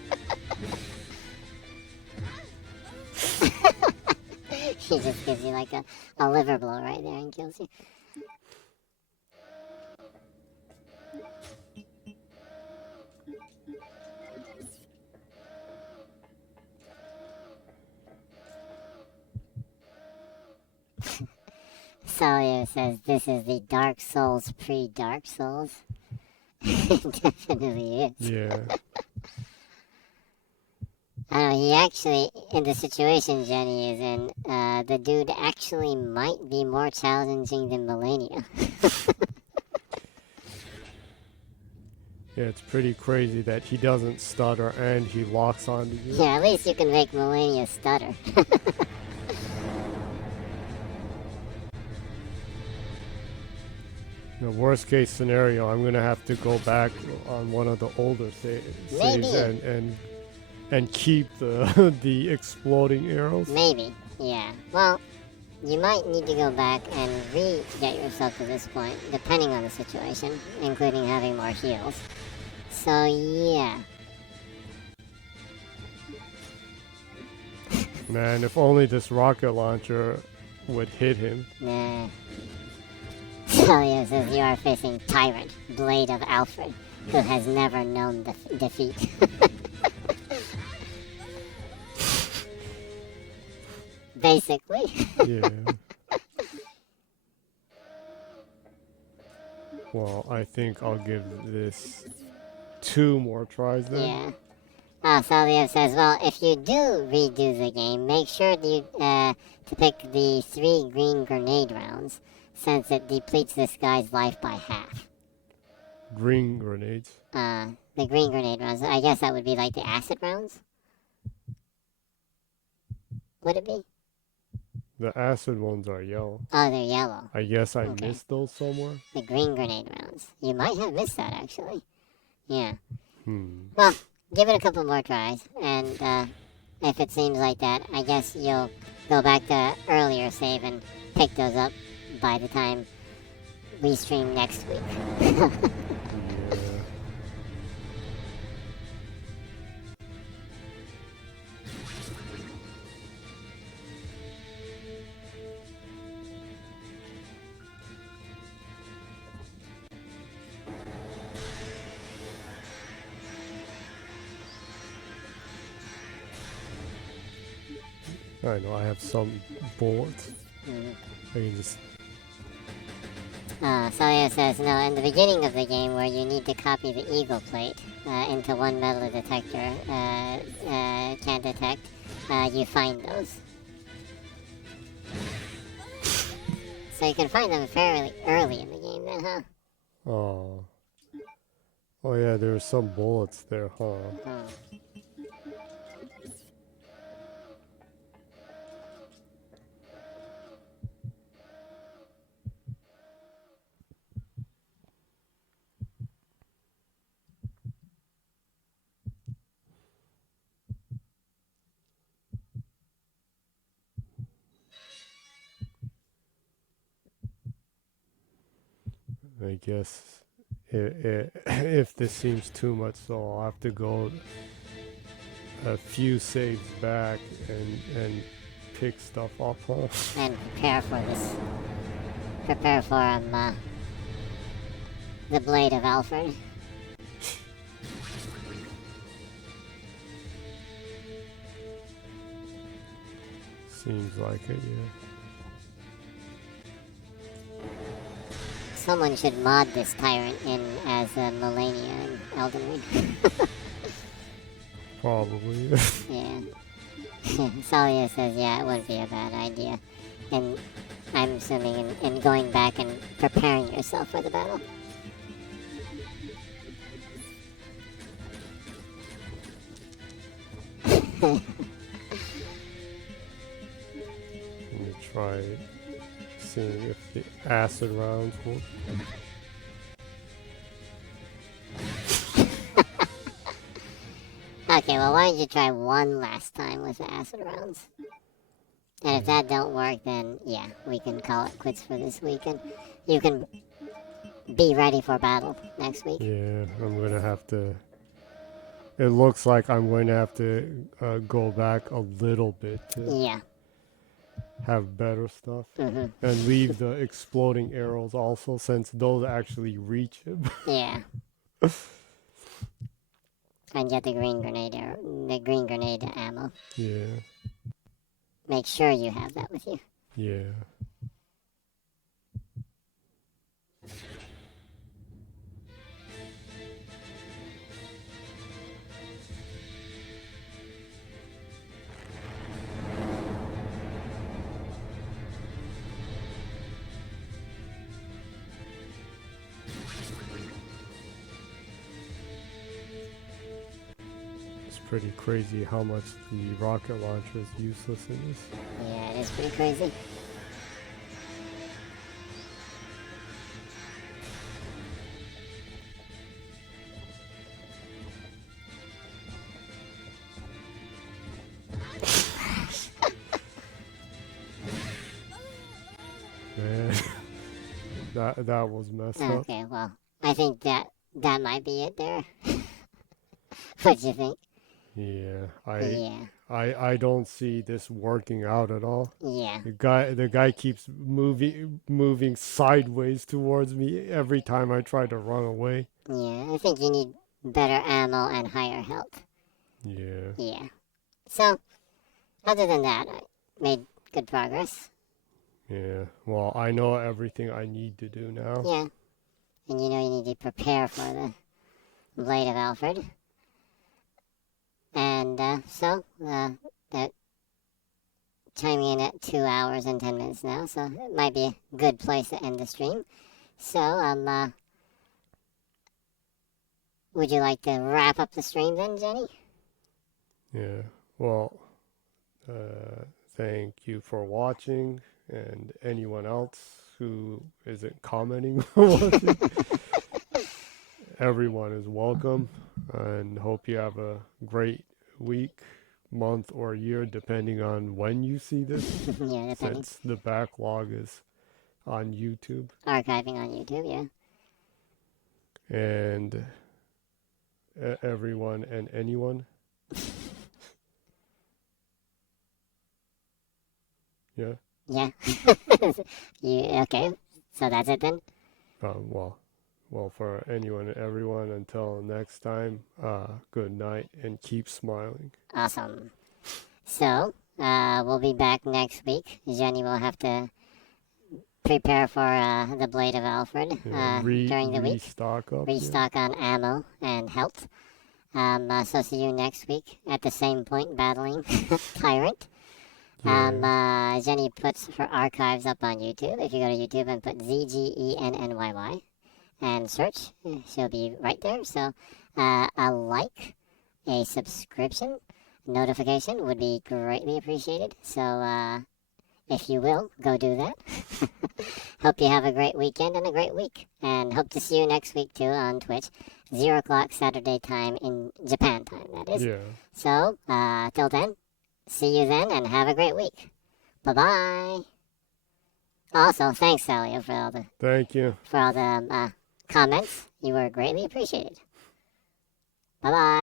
He just gives you like a liver blow right there and kills you. Salio says this is the Dark Souls pre-Dark Souls. It definitely is. Yeah. I don't know, he actually, in the situation Jenny is in, the dude actually might be more challenging than Melania. Yeah, it's pretty crazy that he doesn't stutter and he locks onto you. Yeah, at least you can make Melania stutter. The worst case scenario, I'm gonna have to go back on one of the older saves and keep the the exploding arrows. Maybe, yeah. Well, you might need to go back and re-get yourself to this point, depending on the situation, including having more heals. So, yeah. Man, if only this rocket launcher would hit him. Nah. Salio says you are facing Tyrant, Blade of Alfred, who has never known defeat. Basically. Yeah. Well, I think I'll give this 2 more tries then. Yeah. Salio says, well, if you do redo the game, make sure to pick the 3 green grenade rounds, since it depletes this guy's life by half. Green grenades. The green grenade rounds. I guess that would be like the acid rounds? Would it be? The acid ones are yellow. Oh, they're yellow. I guess I Okay. missed those somewhere. The green grenade rounds. You might have missed that, actually. Yeah. Well, give it a couple more tries, and if it seems like that, I guess you'll go back to earlier save and pick those up by the time we stream next week. Yeah. I know, I have some bullets. I can just... Salio says, no, in the beginning of the game where you need to copy the eagle plate into one metal detector can detect, you find those. So you can find them fairly early in the game then, huh? Oh. Oh yeah, there's some bullets there, huh? Hmm. I guess if this seems too much, so I'll have to go a few saves back and pick stuff up, huh? And prepare for this. Prepare for the Blade of Alfred. Seems like it, yeah. Someone should mod this tyrant in as a Melania in Elden Ring. Probably. Yeah. Salia says, yeah, it wouldn't be a bad idea. And I'm assuming in going back and preparing yourself for the battle. Let me try seeing if the acid rounds work. Okay, well, why don't you try one last time with the acid rounds? And if that don't work, then yeah, we can call it quits for this weekend. You can be ready for battle next week. Yeah, I'm gonna have to. It looks like I'm going to have to go back a little bit to Yeah. have better stuff. Hmm. And leave the exploding arrows also, since those actually reach him. Yeah. And get the green grenade ammo. Yeah, Make sure you have that with you. yeah. It's pretty crazy how much the rocket launcher is useless in this. Yeah, it is pretty crazy. Man, that was messed up. Okay, well, I think that might be it there. What do you think? Yeah, Yeah, I don't see this working out at all. yeah, The guy keeps moving sideways towards me every time I try to run away. yeah. I think you need better ammo and higher health. Yeah. Yeah. So, other than that, I made good progress. Yeah. Well, I know everything I need to do now. Yeah. And you know you need to prepare for the Blade of Alfred. And that chiming in at 2 hours and 10 minutes now, so it might be a good place to end the stream. So, would you like to wrap up the stream then, Jenny? Yeah. Well, thank you for watching, and anyone else who isn't commenting or watching. Everyone is welcome, and hope you have a great week, month, or year, depending on when you see this, Yeah, depending. since the backlog is on YouTube. Archiving on YouTube, yeah. And everyone and anyone. Yeah. Yeah. Okay, so that's it then? Well, for anyone and everyone, until next time, good night and keep smiling. Awesome. So, we'll be back next week. Jenny will have to prepare for the Blade of Alfred Yeah, during the week. restock up. Restock on ammo and health. So see you next week at the same point battling Tyrant. Yeah. Jenny puts her archives up on YouTube. If you go to YouTube and put ZGENNYY, and search. She'll be right there. So a like, a subscription, notification would be greatly appreciated. So if you will, go do that. Hope you have a great weekend and a great week. And hope to see you next week too on Twitch. 0 o'clock Saturday time in Japan time, that is. Yeah. So, till then, see you then and have a great week. Bye-bye. Also, thanks, Sally, for all Thank you. the comments. You were greatly appreciated. Bye-bye.